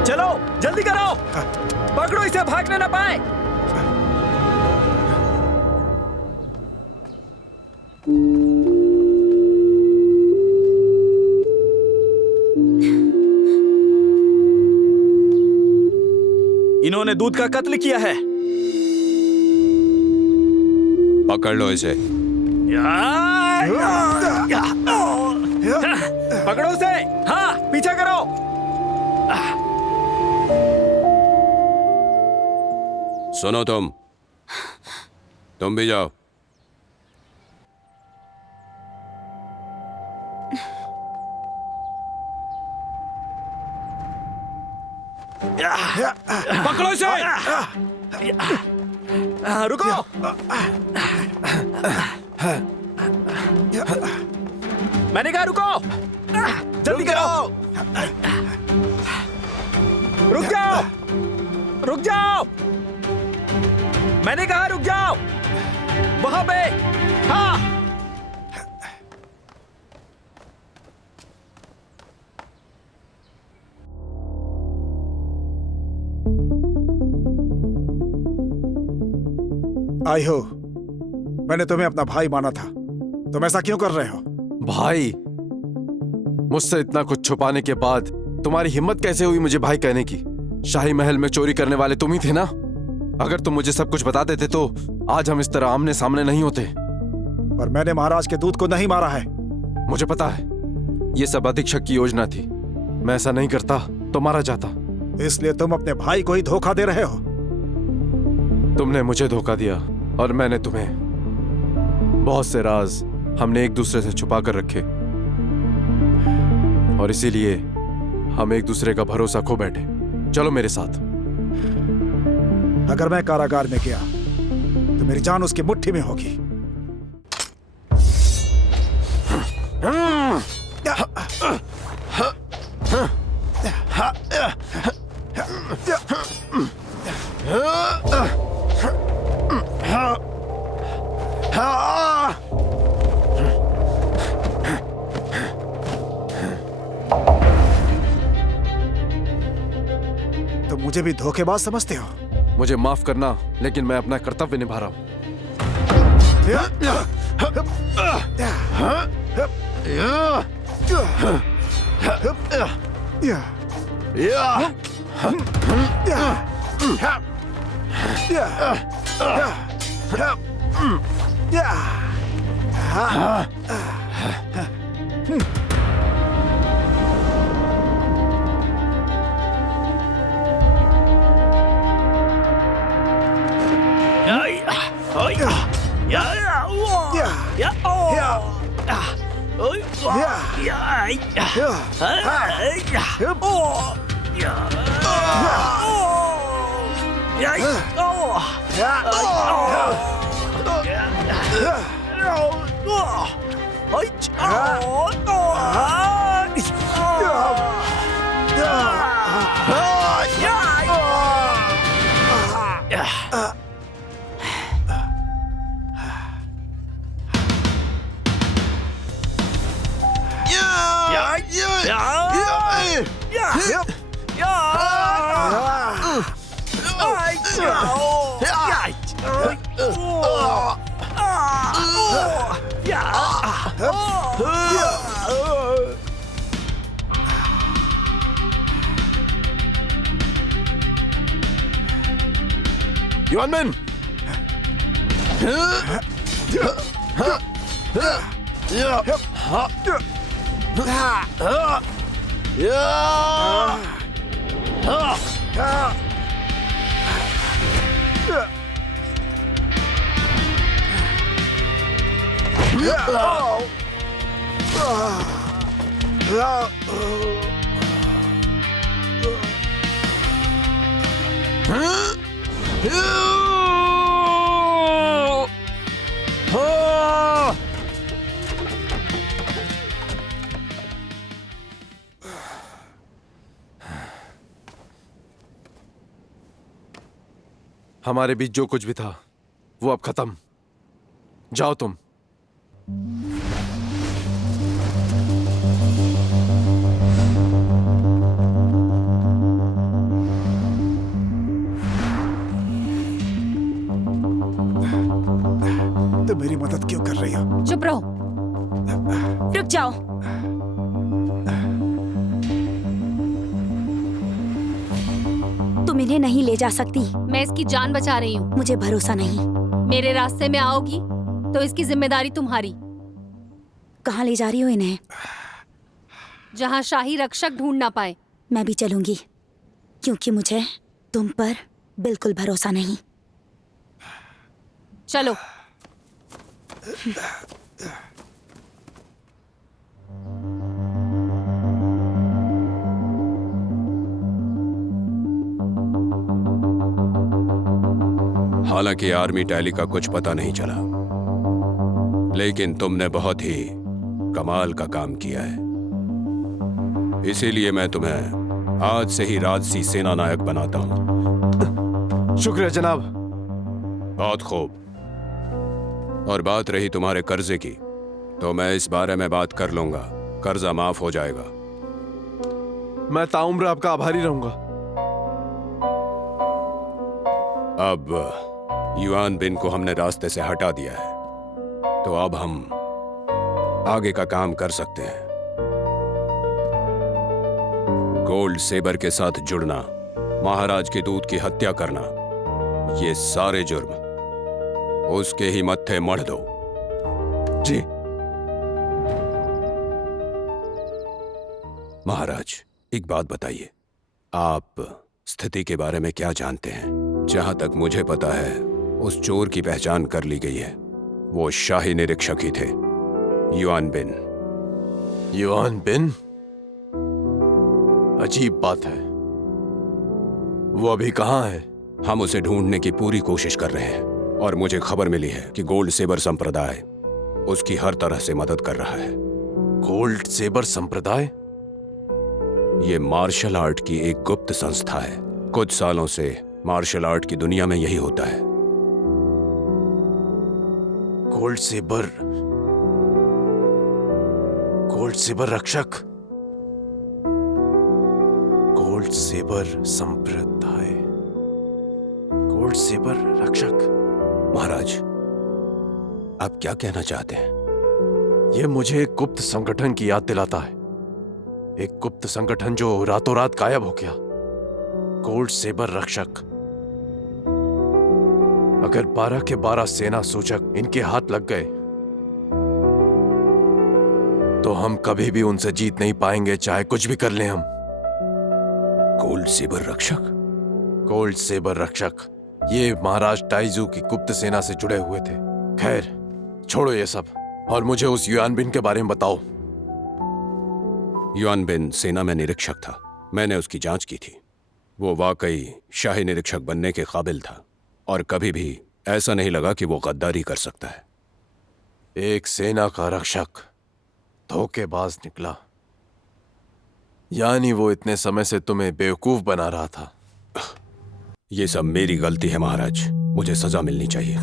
चलो जल्दी करो, पकड़ो इसे, भागने ना पाए। इन्होंने दूध का कत्ल किया है। पकड़ लो इसे। पकड़ो उसे। हाँ, पीछा करो। सुनो, तुम भी जाओ। पकड़ो इसे। रुको। मैंने कहा रुको, जल्दी करो। रुक जाओ, रुक जाओ। मैंने कहा रुक जाओ, वहां पे। हाँ। आई हो, मैंने तुम्हें अपना भाई माना था। तुम ऐसा क्यों कर रहे हो? भाई, मुझसे इतना कुछ छुपाने के बाद तुम्हारी हिम्मत कैसे हुई मुझे भाई कहने की? शाही महल में चोरी करने वाले तुम ही थे ना? अगर तुम मुझे सब कुछ बता देते तो आज हम इस तरह आमने सामने नहीं होते। पर मैंने महाराज के दूत को नहीं मारा है। मुझे पता है, ये सब अधीक्षक की योजना थी। मैं ऐसा नहीं करता तो मारा जाता। इसलिए तुम अपने भाई को ही धोखा दे रहे हो। तुमने मुझे धोखा दिया और मैंने तुम्हें। बहुत से राज हमने एक दूसरे से छुपा कर रखे और इसीलिए हम एक दूसरे का भरोसा खो बैठे। चलो मेरे साथ। अगर मैं कारागार में गया तो मेरी जान उसकी मुट्ठी में होगी। तो मुझे भी धोखेबाज समझते हो? मुझे माफ करना, लेकिन मैं अपना कर्तव्य निभा रहा हूं। युवान मैन, हमारे बीच जो कुछ भी था वो अब खत्म। जाओ तुम। तो मेरी मदद क्यों कर रही हो? चुप रहो। रुक जाओ। तुम इन्हें नहीं ले जा सकती। मैं इसकी जान बचा रही हूँ। मुझे भरोसा नहीं। मेरे रास्ते में आओगी तो इसकी जिम्मेदारी तुम्हारी। कहाँ ले जा रही हो इन्हें? जहाँ शाही रक्षक ढूंढ ना पाए। मैं भी चलूंगी, क्योंकि मुझे तुम पर बिल्कुल भरोसा नहीं। चलो। हालांकि आर्मी टैली का कुछ पता नहीं चला, लेकिन तुमने बहुत ही कमाल का काम किया है। इसीलिए मैं तुम्हें आज से ही राजसी सेना नायक बनाता हूं। शुक्रिया जनाब। बहुत खूब। और बात रही तुम्हारे कर्जे की, तो मैं इस बारे में बात कर लूंगा। कर्जा माफ हो जाएगा। मैं ताउम्र आपका आभारी रहूंगा। अब युआन बिन को हमने रास्ते से हटा दिया है, तो अब हम आगे का काम कर सकते हैं। गोल्ड सेबर के साथ जुड़ना, महाराज के दूत की हत्या करना, ये सारे जुर्म उसके ही मत्थे मढ़ दो। जी महाराज, एक बात बताइए, आप स्थिति के बारे में क्या जानते हैं? जहां तक मुझे पता है, उस चोर की पहचान कर ली गई है। वो शाही निरीक्षक ही थे, युआन बिन। युआन बिन? अजीब बात है। वो अभी कहाँ है? हम उसे ढूंढने की पूरी कोशिश कर रहे हैं और मुझे खबर मिली है कि गोल्ड सेबर संप्रदाय उसकी हर तरह से मदद कर रहा है। गोल्ड सेबर संप्रदाय? ये मार्शल आर्ट की एक गुप्त संस्था है। कुछ सालों से मार्शल आर्ट की दुनिया में यही होता है। गोल्ड सेबर रक्षक, गोल्ड सेबर संप्रदाय, गोल्ड सेबर रक्षक। महाराज, आप क्या कहना चाहते हैं? यह मुझे एक गुप्त संगठन की याद दिलाता है। एक गुप्त संगठन जो रातों रात गायब हो गया। गोल्ड सेबर रक्षक। अगर 12 के 12 सेना सूचक इनके हाथ लग गए तो हम कभी भी उनसे जीत नहीं पाएंगे, चाहे कुछ भी कर लें हम। गोल्ड सेबर रक्षक? गोल्ड सेबर रक्षक ये महाराज ताइजू की गुप्त सेना से जुड़े हुए थे। खैर, छोड़ो ये सब और मुझे उस युआन बिन के बारे में बताओ। युआन बिन सेना में निरीक्षक था। मैंने उसकी जांच की थी। वो वाकई शाही निरीक्षक बनने के काबिल था और कभी भी ऐसा नहीं लगा कि वो गद्दारी कर सकता है। एक सेना का रक्षक धोखेबाज निकला। यानी वो इतने समय से तुम्हें बेवकूफ बना रहा था। ये सब मेरी गलती है महाराज, मुझे सजा मिलनी चाहिए।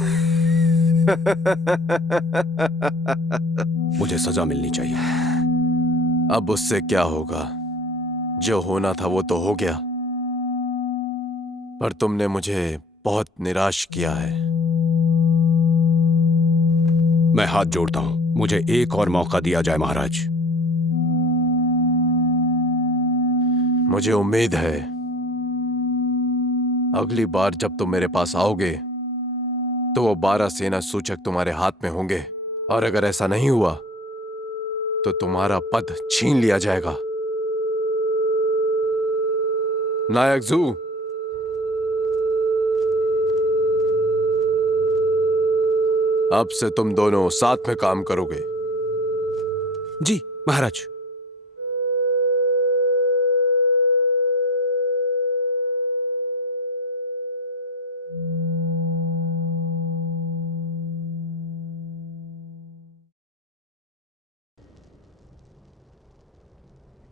मुझे सजा मिलनी चाहिए। अब उससे क्या होगा? जो होना था वो तो हो गया, पर तुमने मुझे बहुत निराश किया है। मैं हाथ जोड़ता हूं, मुझे एक और मौका दिया जाए महाराज। मुझे उम्मीद है अगली बार जब तुम मेरे पास आओगे तो वो 12 सेना सूचक तुम्हारे हाथ में होंगे, और अगर ऐसा नहीं हुआ तो तुम्हारा पद छीन लिया जाएगा। नायक जू, अब से तुम दोनों साथ में काम करोगे। जी महाराज।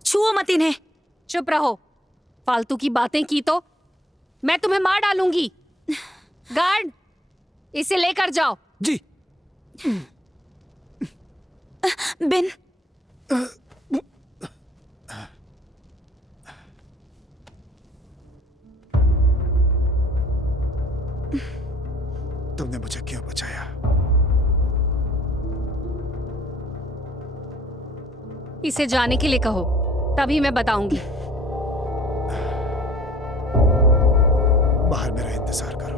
छुओ मत इन्हें। चुप रहो। फालतू की बातें की तो मैं तुम्हें मार डालूंगी। गार्ड, इसे लेकर जाओ। जी। बिन, तुमने मुझे क्यों बचाया? इसे जाने के लिए कहो, तभी मैं बताऊंगी। बाहर मेरा इंतजार करो।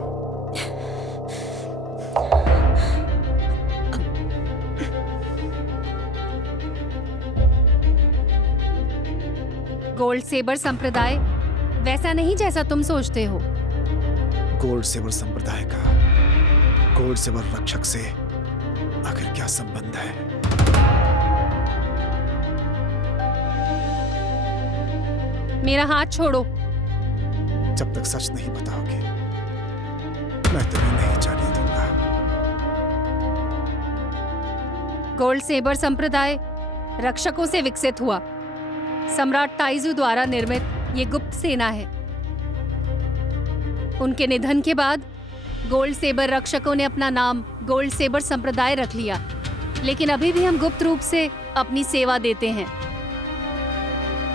गोल्ड सेबर संप्रदाय वैसा नहीं जैसा तुम सोचते हो। गोल्ड सेबर संप्रदाय का गोल्ड सेबर रक्षक से आखिर क्या संबंध है? मेरा हाथ छोड़ो। जब तक सच नहीं बताओगे मैं तुम्हें नहीं जाने दूंगा। गोल्ड सेबर संप्रदाय रक्षकों से विकसित हुआ। सम्राट ताइजू द्वारा निर्मित ये गुप्त सेना है। उनके निधन के बाद गोल्ड सेबर रक्षकों ने अपना नाम गोल्ड सेबर संप्रदाय रख लिया, लेकिन अभी भी हम गुप्त रूप से अपनी सेवा देते हैं।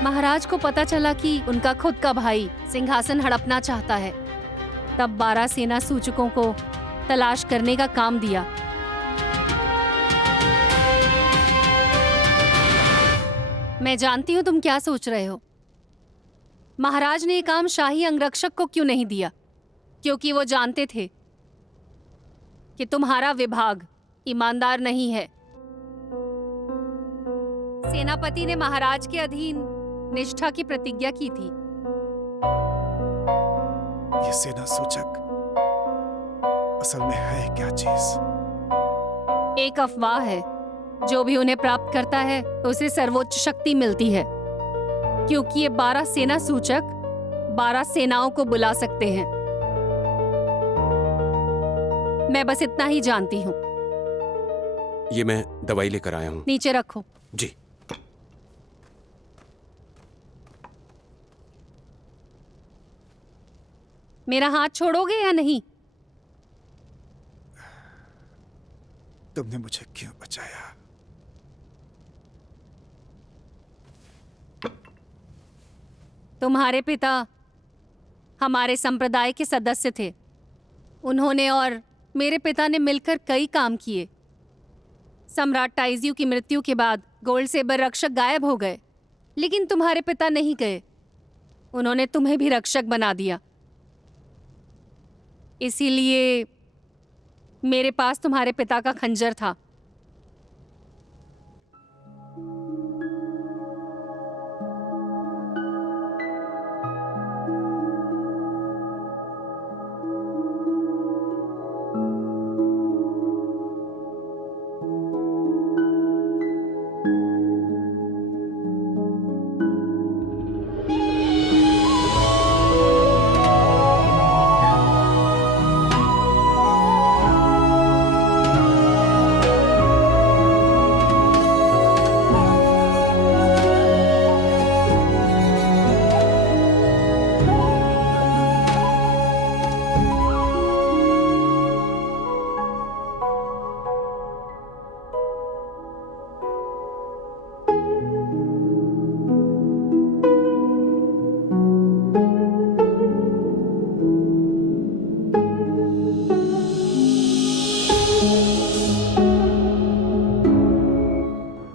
महाराज को पता चला कि उनका खुद का भाई सिंहासन हड़पना चाहता है, तब 12 सेना सूचकों को तलाश करने का काम दिया। मैं जानती हूं तुम क्या सोच रहे हो। महाराज ने ये काम शाही अंगरक्षक को क्यों नहीं दिया? क्योंकि वो जानते थे कि तुम्हारा विभाग ईमानदार नहीं है। सेनापति ने महाराज के अधीन निष्ठा की प्रतिज्ञा की थी। ये सेना सूचक असल में है क्या चीज? एक अफवाह है। जो भी उन्हें प्राप्त करता है उसे सर्वोच्च शक्ति मिलती है, क्योंकि ये 12 सेना सूचक 12 सेनाओं को बुला सकते हैं। मैं बस इतना ही जानती हूँ। ये मैं दवाई लेकर आया हूँ। नीचे रखो। जी। मेरा हाथ छोड़ोगे या नहीं? तुमने मुझे क्यों बचाया? तुम्हारे पिता हमारे संप्रदाय के सदस्य थे। उन्होंने और मेरे पिता ने मिलकर कई काम किए। सम्राट ताइज़ू की मृत्यु के बाद गोल्ड सेबर रक्षक गायब हो गए, लेकिन तुम्हारे पिता नहीं गए। उन्होंने तुम्हें भी रक्षक बना दिया। इसीलिए मेरे पास तुम्हारे पिता का खंजर था।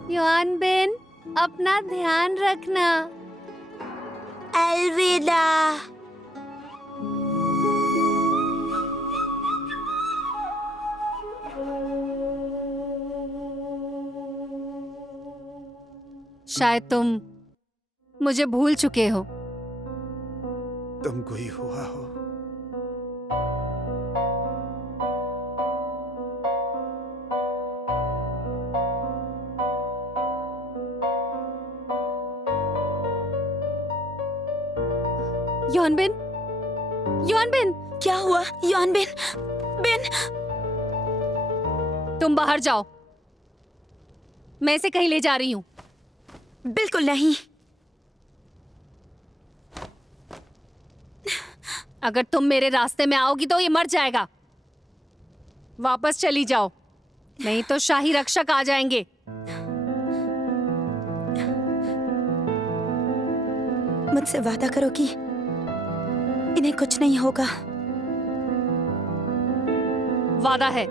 युआनबिन, अपना ध्यान रखना। अलविदा। शायद तुम मुझे भूल चुके हो। तुम कोई हुआ हो? युआनबिन, युआनबिन, क्या हुआ युआनबिन? बिन, तुम बाहर जाओ। मैं इसे कहीं ले जा रही हूँ। बिल्कुल नहीं। अगर तुम मेरे रास्ते में आओगी तो ये मर जाएगा। वापस चली जाओ, नहीं तो शाही रक्षक आ जाएंगे। मुझसे वादा करो कि इन्हें कुछ नहीं होगा। वादा है।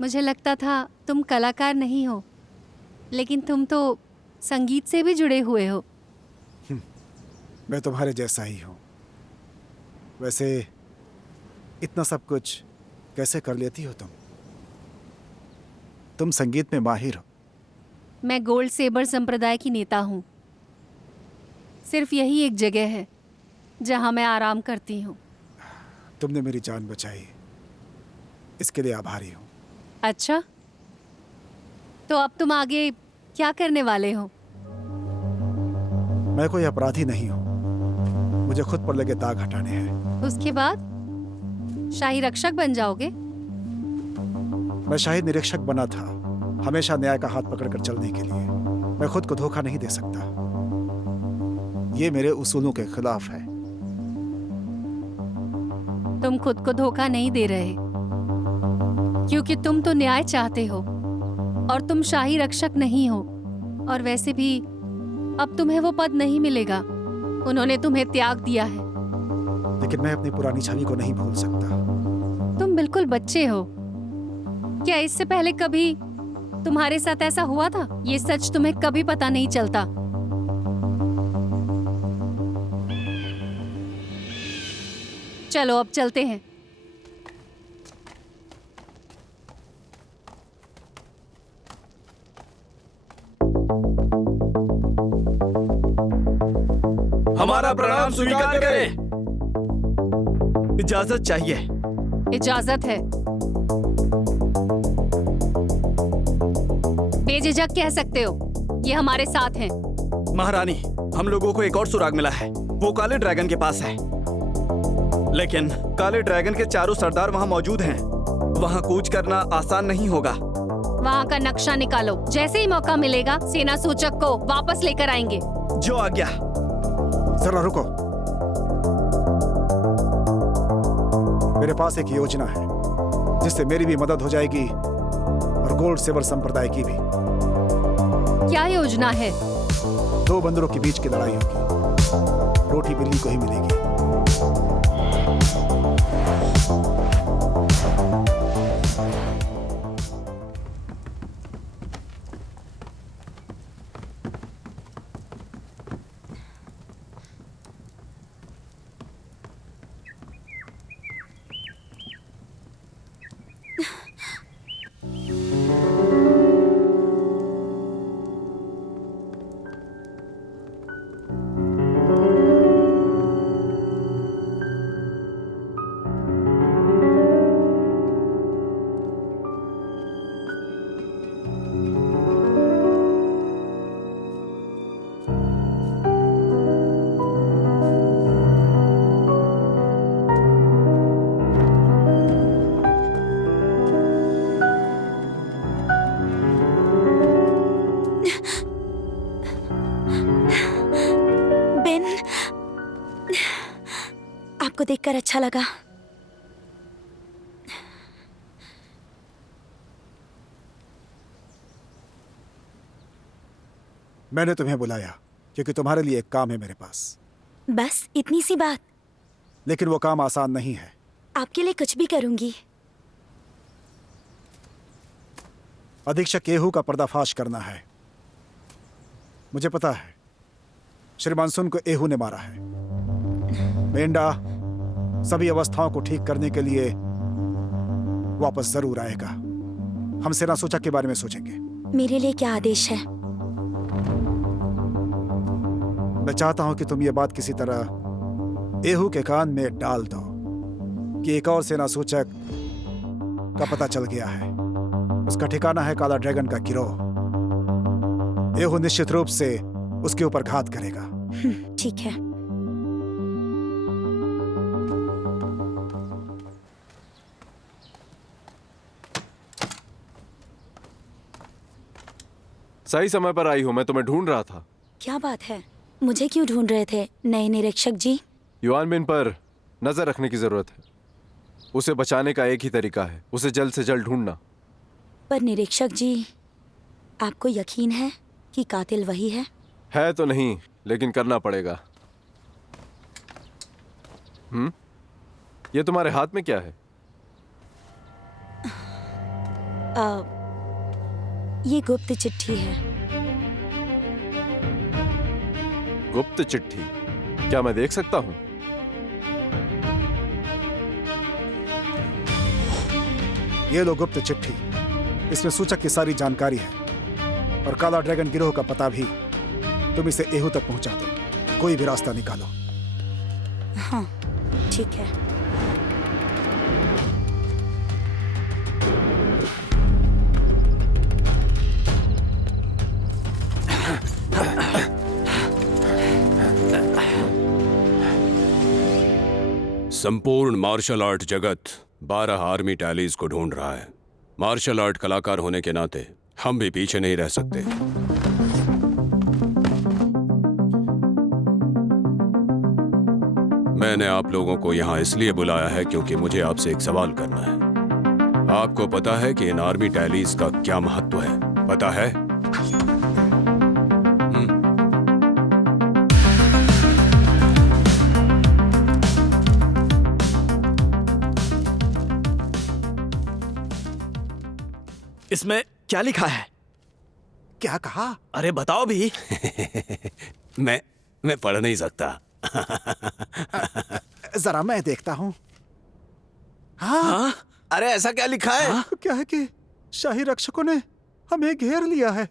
मुझे लगता था तुम कलाकार नहीं हो, लेकिन तुम तो संगीत से भी जुड़े हुए हो। मैं तुम्हारे जैसा ही हूँ। वैसे इतना सब कुछ कैसे कर लेती हो तुम? तुम संगीत में माहिर हो। मैं गोल्ड सेबर संप्रदाय की नेता हूँ। सिर्फ यही एक जगह है जहाँ मैं आराम करती हूँ। तुमने मेरी जान बचाई, इसके लिए आभारी हूँ। अच्छा, तो अब तुम आगे क्या करने वाले हो? मैं कोई अपराधी नहीं हूँ, मुझे खुद पर लगे दाग हटाने हैं। उसके बाद शाही रक्षक बन जाओगे? मैं शाही निरीक्षक बना था, हमेशा न्याय का हाथ पकड़कर चलने के लिए। मैं खुद को धोखा नहीं दे सकता, ये मेरे उसूलों के खिलाफ है। तुम खुद को धोखा नहीं दे रहे, क्योंकि तुम तो न्याय चाहते हो और तुम शाही रक्षक नहीं हो। और वैसे भी अब तुम्हें वो पद नहीं मिलेगा, उन्होंने तुम्हें त्याग दिया है। लेकिन मैं अपनी पुरानी छवि को नहीं भूल सकता। तुम बिल्कुल बच्चे हो। क्या इससे पहले कभी तुम्हारे साथ ऐसा हुआ था? ये सच तुम्हें कभी पता नहीं चलता। चलो अब चलते हैं। हमारा प्रणाम स्वीकार करें। इजाजत चाहिए। इजाजत है। बेझिझक कह सकते हो, ये हमारे साथ हैं। महारानी, हम लोगों को एक और सुराग मिला है, वो काले ड्रैगन के पास है। लेकिन काले ड्रैगन के चारों सरदार वहाँ मौजूद हैं। वहाँ कूच करना आसान नहीं होगा। वहाँ का नक्शा निकालो, जैसे ही मौका मिलेगा सेना सूचक को वापस लेकर आएंगे। जो आज्ञा। जरा रुको, मेरे पास एक योजना है जिससे मेरी भी मदद हो जाएगी और गोल्ड सेवर संप्रदाय की भी। क्या योजना है? 2 बंदरों के बीच की लड़ाई होगी, रोटी बिल्ली को ही मिलेगी। आपको देखकर अच्छा लगा। मैंने तुम्हें बुलाया क्योंकि तुम्हारे लिए एक काम है मेरे पास। बस इतनी सी बात? लेकिन वो काम आसान नहीं है। आपके लिए कुछ भी करूंगी। अधीक्षक एहू का पर्दाफाश करना है। मुझे पता है श्रीमान सुन को एहू ने मारा है। मेंढा सभी अवस्थाओं को ठीक करने के लिए वापस जरूर आएगा। हम सेना सूचक के बारे में सोचेंगे। मेरे लिए क्या आदेश है? मैं चाहता हूं कि तुम ये बात किसी तरह एहू के कान में डाल दो कि एक और सेना सूचक का पता चल गया है। उसका ठिकाना है काला ड्रैगन का गिरोह। एहू निश्चित रूप से उसके ऊपर घात करेगा। ठीक है। सही समय पर आई हो, मैं तुम्हें ढूंढ रहा था। क्या बात है? मुझे क्यों ढूंढ रहे थे नए निरीक्षक जी? युआन बिन पर नजर रखने की जरूरत है। उसे बचाने का एक ही तरीका है, उसे जल्द से जल्द ढूंढना। पर निरीक्षक जी, आपको यकीन है कि कातिल वही है? है तो नहीं, लेकिन करना पड़ेगा। ये तुम्हारे हाथ में क्या है? ये गुप्त चिट्ठी है। गुप्त चिट्ठी? क्या मैं देख सकता हूं? ये लो गुप्त चिट्ठी। इसमें सूचक की सारी जानकारी है और काला ड्रैगन गिरोह का पता भी। तुम इसे एहू तक पहुंचा दो, कोई भी रास्ता निकालो। हाँ, ठीक है। संपूर्ण मार्शल आर्ट जगत 12 आर्मी टैलीज को ढूंढ रहा है। मार्शल आर्ट कलाकार होने के नाते हम भी पीछे नहीं रह सकते। मैंने आप लोगों को यहाँ इसलिए बुलाया है क्योंकि मुझे आपसे एक सवाल करना है। आपको पता है कि इन आर्मी टैलीज का क्या महत्व है? पता है? इसमें क्या लिखा है? क्या कहा? अरे बताओ भी। मैं पढ़ नहीं सकता। जरा मैं देखता हूं। हाँ, अरे ऐसा क्या लिखा है? क्या है कि शाही रक्षकों ने हमें घेर लिया है।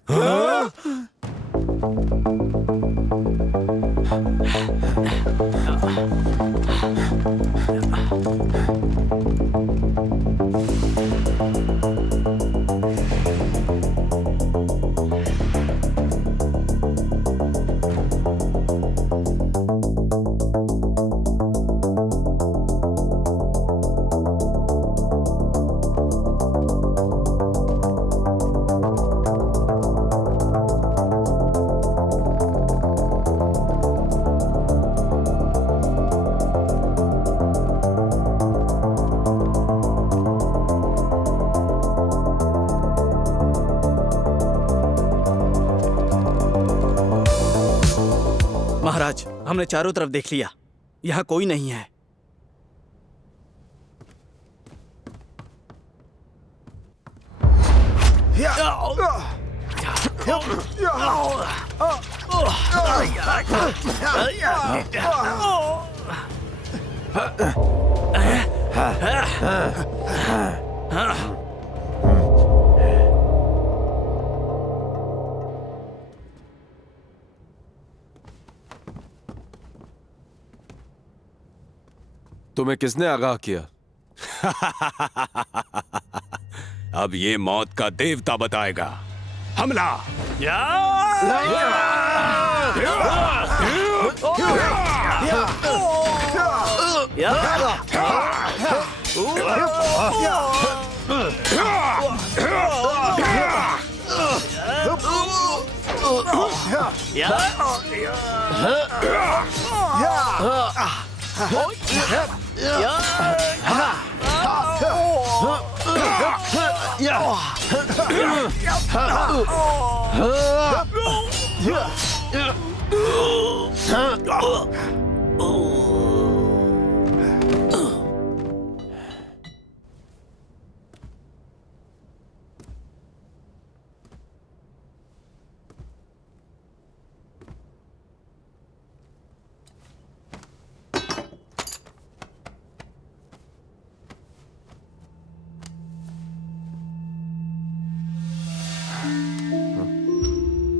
महाराज, हमने चारों तरफ देख लिया, यहाँ कोई नहीं है। तुम्हें किसने आगाह किया? अब ये मौत का देवता बताएगा। हमला!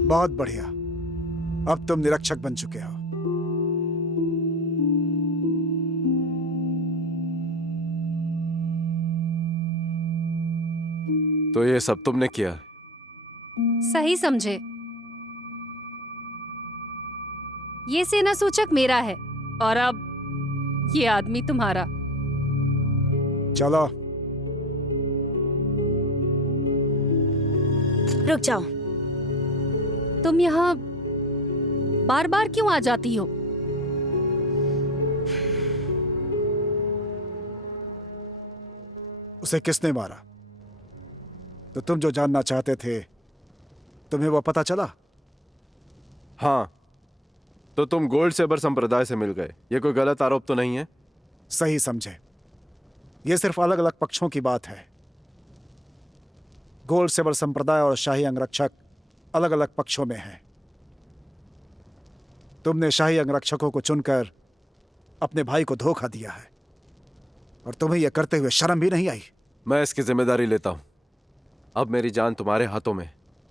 बहुत बढ़िया। अब तुम निरीक्षक बन चुके हो। तो ये सब तुमने किया? सही समझे। ये सेना सूचक मेरा है और अब ये आदमी तुम्हारा। चलो। रुक जाओ। तुम यहाँ बार बार क्यों आ जाती हो? उसे किसने मारा? तो तुम जो जानना चाहते थे, तुम्हें वो पता चला? हाँ, तो तुम गोल्ड सेबर संप्रदाय से मिल गए। ये कोई गलत आरोप तो नहीं है? सही समझे। ये सिर्फ अलग अलग पक्षों की बात है। गोल्ड सेबर संप्रदाय और शाही अंगरक्षक अलग अलग पक्षों में हैं। तुमने शाही अंगरक्षकों को चुनकर अपने भाई को धोखा दिया है, और तुम्हें यह करते हुए शर्म भी नहीं आई। मैं इसकी जिम्मेदारी लेता हूं। अब मेरी जान तुम्हारे हाथों में,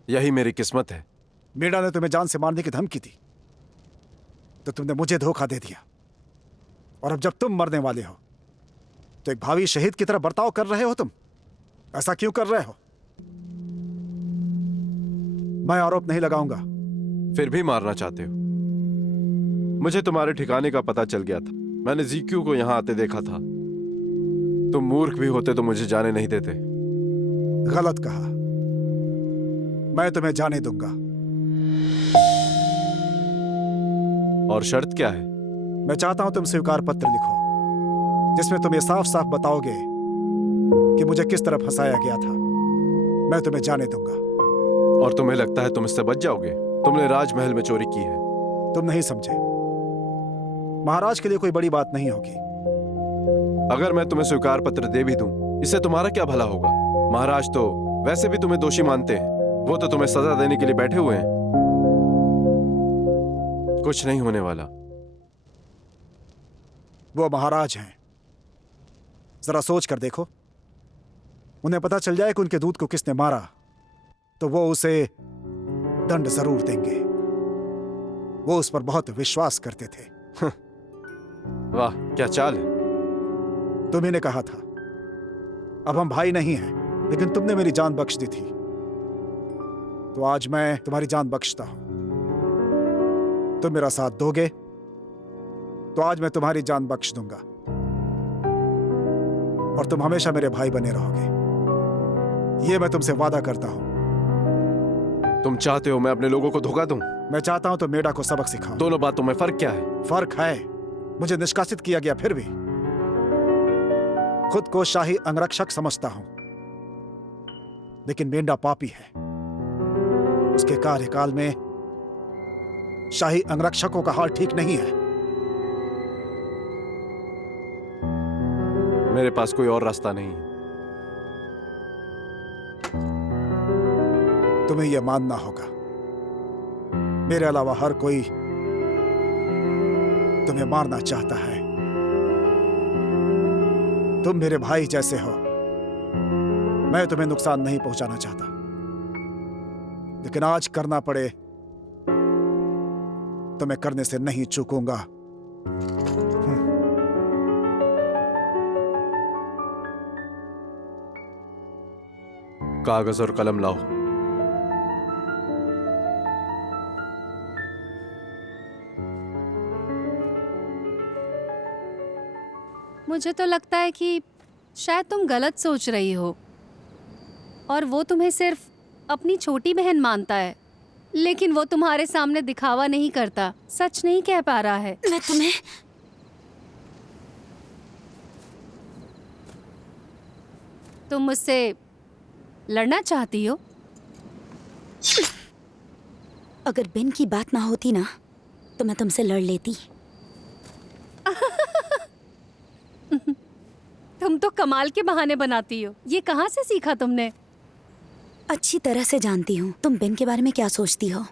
यही मेरी किस्मत है। मीणा ने तुम्हें जान से मारने की धमकी दी तो तुमने मुझे धोखा दे दिया, और अब जब तुम मरने वाले हो तो एक भावी शहीद की तरह बर्ताव कर रहे हो। तुम ऐसा क्यों कर रहे हो? मैं आरोप नहीं लगाऊंगा। फिर भी मारना चाहते हो? मुझे तुम्हारे ठिकाने का पता चल गया था। मैंने जीक्यू को यहां आते देखा था। तुम मूर्ख भी होते तो मुझे जाने नहीं देते। गलत कहा। मैं तुम्हें जाने दूंगा। और शर्त क्या है? मैं चाहता हूं तुम स्वीकार पत्र लिखो, जिसमें तुम ये साफ साफ बताओगे कि मुझे किस तरह फंसाया गया था। मैं तुम्हें जाने दूंगा। और तुम्हें लगता है तुम इससे बच जाओगे? तुमने राजमहल में चोरी की है। तुम नहीं समझे। महाराज के लिए कोई बड़ी बात नहीं होगी। अगर मैं तुम्हें स्वीकार पत्र दे भी दूं, इससे तुम्हारा क्या भला होगा? महाराज तो वैसे भी तुम्हें दोषी मानते हैं। वो तो तुम्हें सजा देने के लिए बैठे हुए हैं। कुछ नहीं होने वाला। वो महाराज हैं। जरा सोच कर देखो, उन्हें पता चल जाए कि उनके दूत को किसने मारा तो वो उसे दंड जरूर देंगे। वो उस पर बहुत विश्वास करते थे। वाह, क्या चाल है। तुम्ही ने कहा था अब हम भाई नहीं हैं, लेकिन तुमने मेरी जान बख्श दी थी, तो आज मैं तुम्हारी जान बख्शता हूं। तुम मेरा साथ दोगे तो आज मैं तुम्हारी जान बख्श दूंगा, और तुम हमेशा मेरे भाई बने रहोगे। ये मैं तुमसे वादा करता हूं। तुम चाहते हो मैं अपने लोगों को धोखा दूं? मैं चाहता हूं तो मेडा को सबक सिखाऊं। दोनों बातों में फर्क क्या है? फर्क है। मुझे निष्कासित किया गया, फिर भी खुद को शाही अंगरक्षक समझता हूं, लेकिन मेंढा पापी है। उसके कार्यकाल में शाही अंगरक्षकों का हाल ठीक नहीं है। मेरे पास कोई और रास्ता नहीं है। तुम्हें यह मानना होगा, मेरे अलावा हर कोई तुम्हें मारना चाहता है। तुम मेरे भाई जैसे हो। मैं तुम्हें नुकसान नहीं पहुंचाना चाहता, लेकिन आज करना पड़े तो मैं करने से नहीं चूकूंगा। कागज और कलम लाओ। मुझे तो लगता है कि शायद तुम गलत सोच रही हो, और वो तुम्हें सिर्फ अपनी छोटी बहन मानता है, लेकिन वो तुम्हारे सामने दिखावा नहीं करता, सच नहीं कह पा रहा है। मैं तुम्हें तुम मुझसे लड़ना चाहती हो? अगर बिन की बात ना होती ना तो मैं तुमसे लड़ लेती। तुम तो कमाल के बहाने बनाती हो। ये कहाँ से सीखा तुमने? अच्छी तरह से जानती हूँ तुम बिन के बारे में क्या सोचती हो,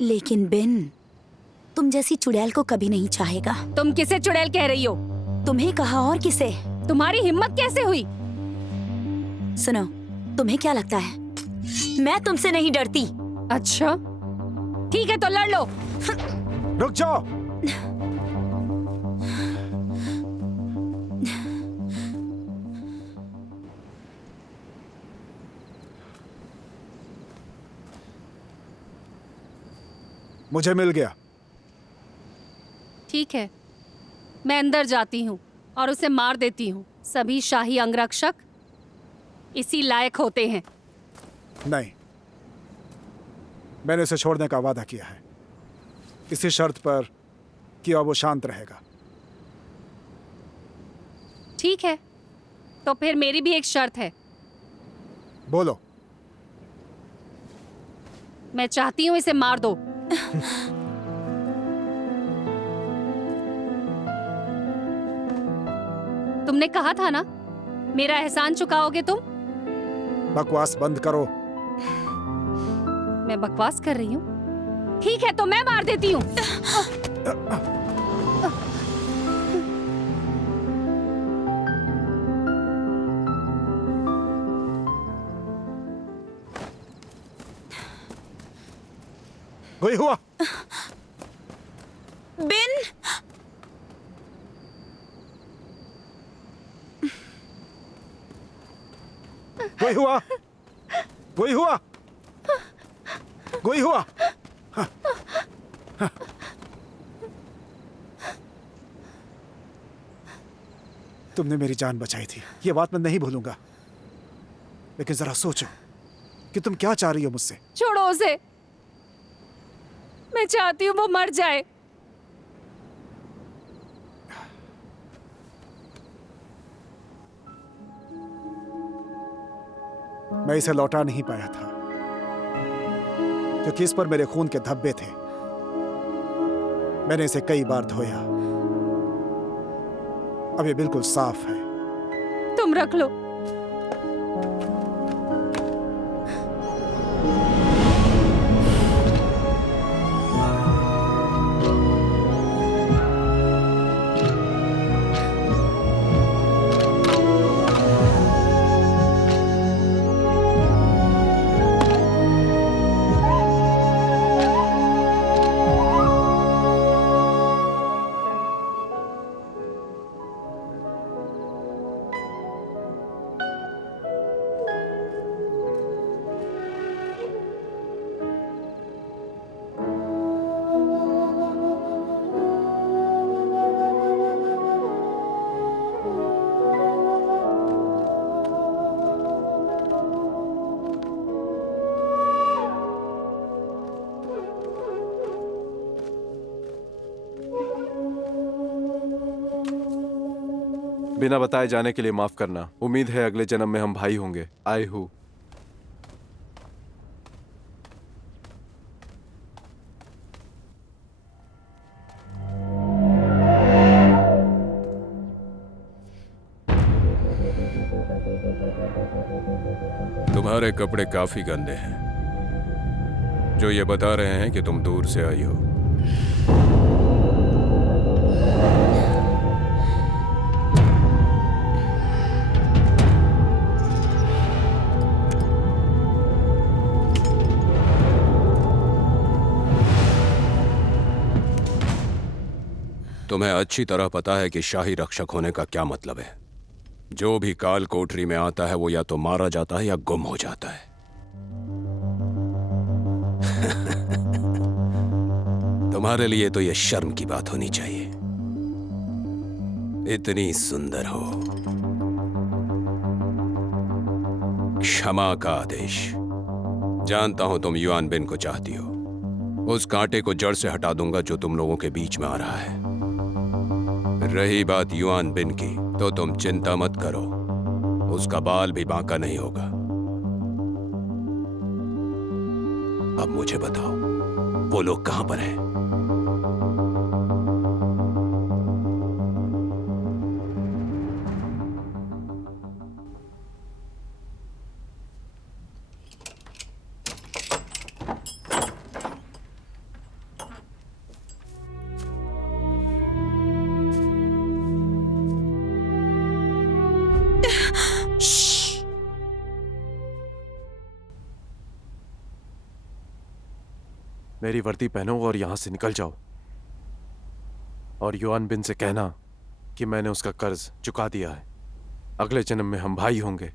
लेकिन बिन तुम जैसी चुड़ैल को कभी नहीं चाहेगा। तुम किसे चुड़ैल कह रही हो? तुम्हें कहा, और किसे? तुम्हारी हिम्मत कैसे हुई? सुनो, तुम्हें क्या लगता है मैं तुमसे नहीं डरती? अच्छा, ठीक है तो लड़ लो। रुक जाओ। मुझे मिल गया। ठीक है, मैं अंदर जाती हूँ और उसे मार देती हूँ। सभी शाही अंगरक्षक इसी लायक होते हैं। नहीं, मैंने उसे छोड़ने का वादा किया है, इसी शर्त पर कि अब वो शांत रहेगा। ठीक है, तो फिर मेरी भी एक शर्त है। बोलो। मैं चाहती हूँ इसे मार दो। तुमने कहा था ना, मेरा एहसान चुकाओगे तुम। बकवास बंद करो। मैं बकवास कर रही हूँ? ठीक है, तो मैं मार देती हूँ। कोई हुआ? बिन, कोई हुआ? कोई हुआ? कोई हुआ? तुमने मेरी जान बचाई थी, ये बात मैं नहीं भूलूंगा। लेकिन जरा सोचो कि तुम क्या चाह रही हो मुझसे। छोड़ो उसे। मैं चाहती हूँ वो मर जाए। मैं इसे लौटा नहीं पाया था क्योंकि इस पर मेरे खून के धब्बे थे। मैंने इसे कई बार धोया, अब ये बिल्कुल साफ है। तुम रख लो। बिना बताए जाने के लिए माफ करना। उम्मीद है अगले जन्म में हम भाई होंगे। आई हूँ। तुम्हारे कपड़े काफी गंदे हैं, जो ये बता रहे हैं कि तुम दूर से आई हो। तुम्हें अच्छी तरह पता है कि शाही रक्षक होने का क्या मतलब है। जो भी काल कोठरी में आता है वो या तो मारा जाता है या गुम हो जाता है। तुम्हारे लिए तो यह शर्म की बात होनी चाहिए। इतनी सुंदर हो। क्षमा का आदेश। जानता हूं तुम युआन बिन को चाहती हो। उस कांटे को जड़ से हटा दूंगा जो तुम लोगों के बीच में आ रहा है। रही बात युआन बिन की, तो तुम चिंता मत करो, उसका बाल भी बांका नहीं होगा। अब मुझे बताओ, वो लोग कहां पर हैं? मेरी वर्दी पहनो और यहां से निकल जाओ। और युआन बिन से कहना कि मैंने उसका कर्ज चुका दिया है। अगले जन्म में हम भाई होंगे।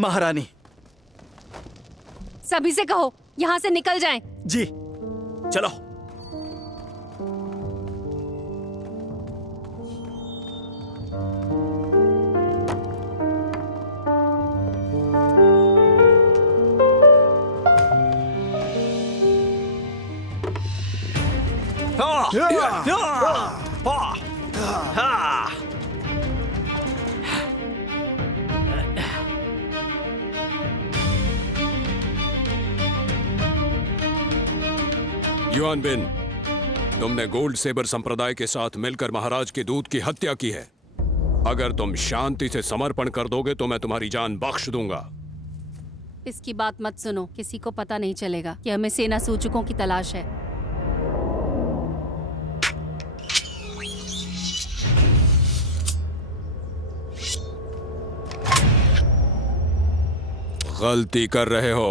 महारानी। सभी से कहो यहाँ से निकल जाएं। जी चलो। युआन बिन, तुमने गोल्ड सेबर संप्रदाय के साथ मिलकर महाराज के दूत की हत्या की है। अगर तुम शांति से समर्पण कर दोगे तो मैं तुम्हारी जान बख्श दूंगा। इसकी बात मत सुनो, किसी को पता नहीं चलेगा कि हमें सेना सूचकों की तलाश है। गलती कर रहे हो।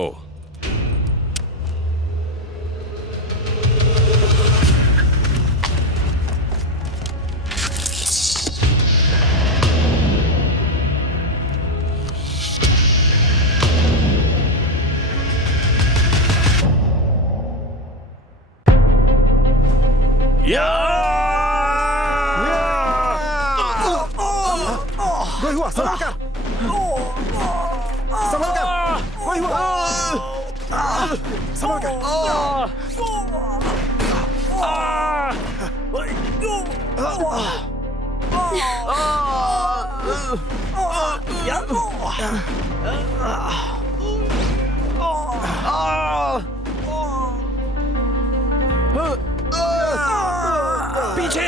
कोई हुआ? संभल कर, संभल कर। कोई हुआ? संभल कर। पीछे।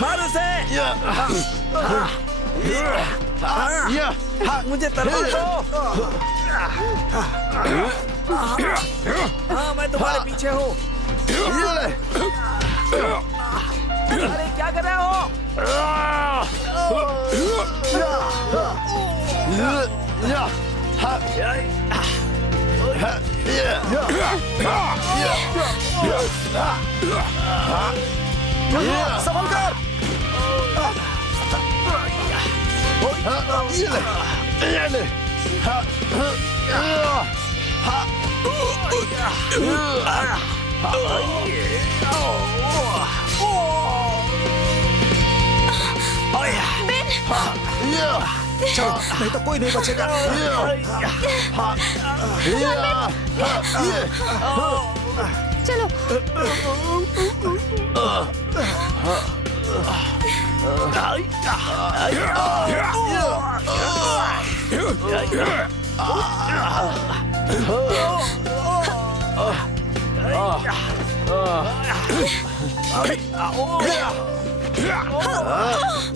मार उसे। मुझे तरबूज दो। हाँ मैं तुम्हारे पीछे हूँ। अरे क्या कर रहे हो? संभल कर। नहीं तो कोई नहीं बचेगा। चलो।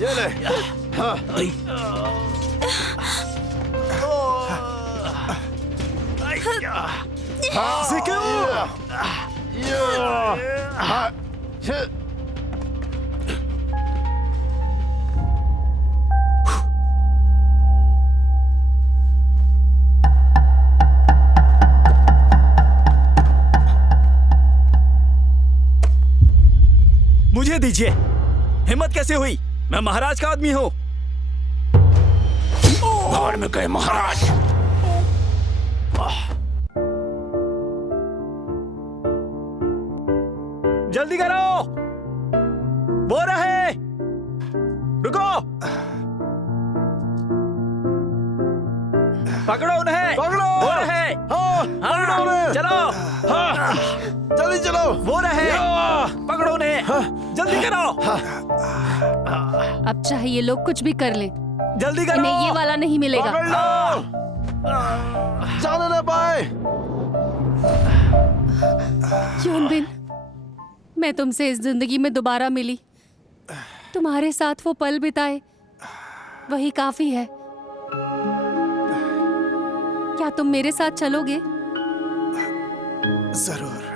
ये ले। मुझे दीजिए। हिम्मत कैसे हुई? मैं महाराज का आदमी हूँ। भाड़ में गए महाराज। जल्दी करो। वो रहे। रुको। पकड़ो उन्हें। पकड़ो। वो रहे। पकड़ो उन्हें। चलो। जल्दी चलो। वो रहे। पकड़ो उन्हें। जल्दी करो। अब चाहे ये लोग कुछ भी कर लें, जल्दी करो। इन्हें ये वाला नहीं मिलेगा। पकड़ लो। जाने ना पाए। यून बिन, मैं तुमसे इस जिंदगी में दोबारा मिली। तुम्हारे साथ वो पल बिताए, वही काफी है। क्या तुम मेरे साथ चलोगे? जरूर।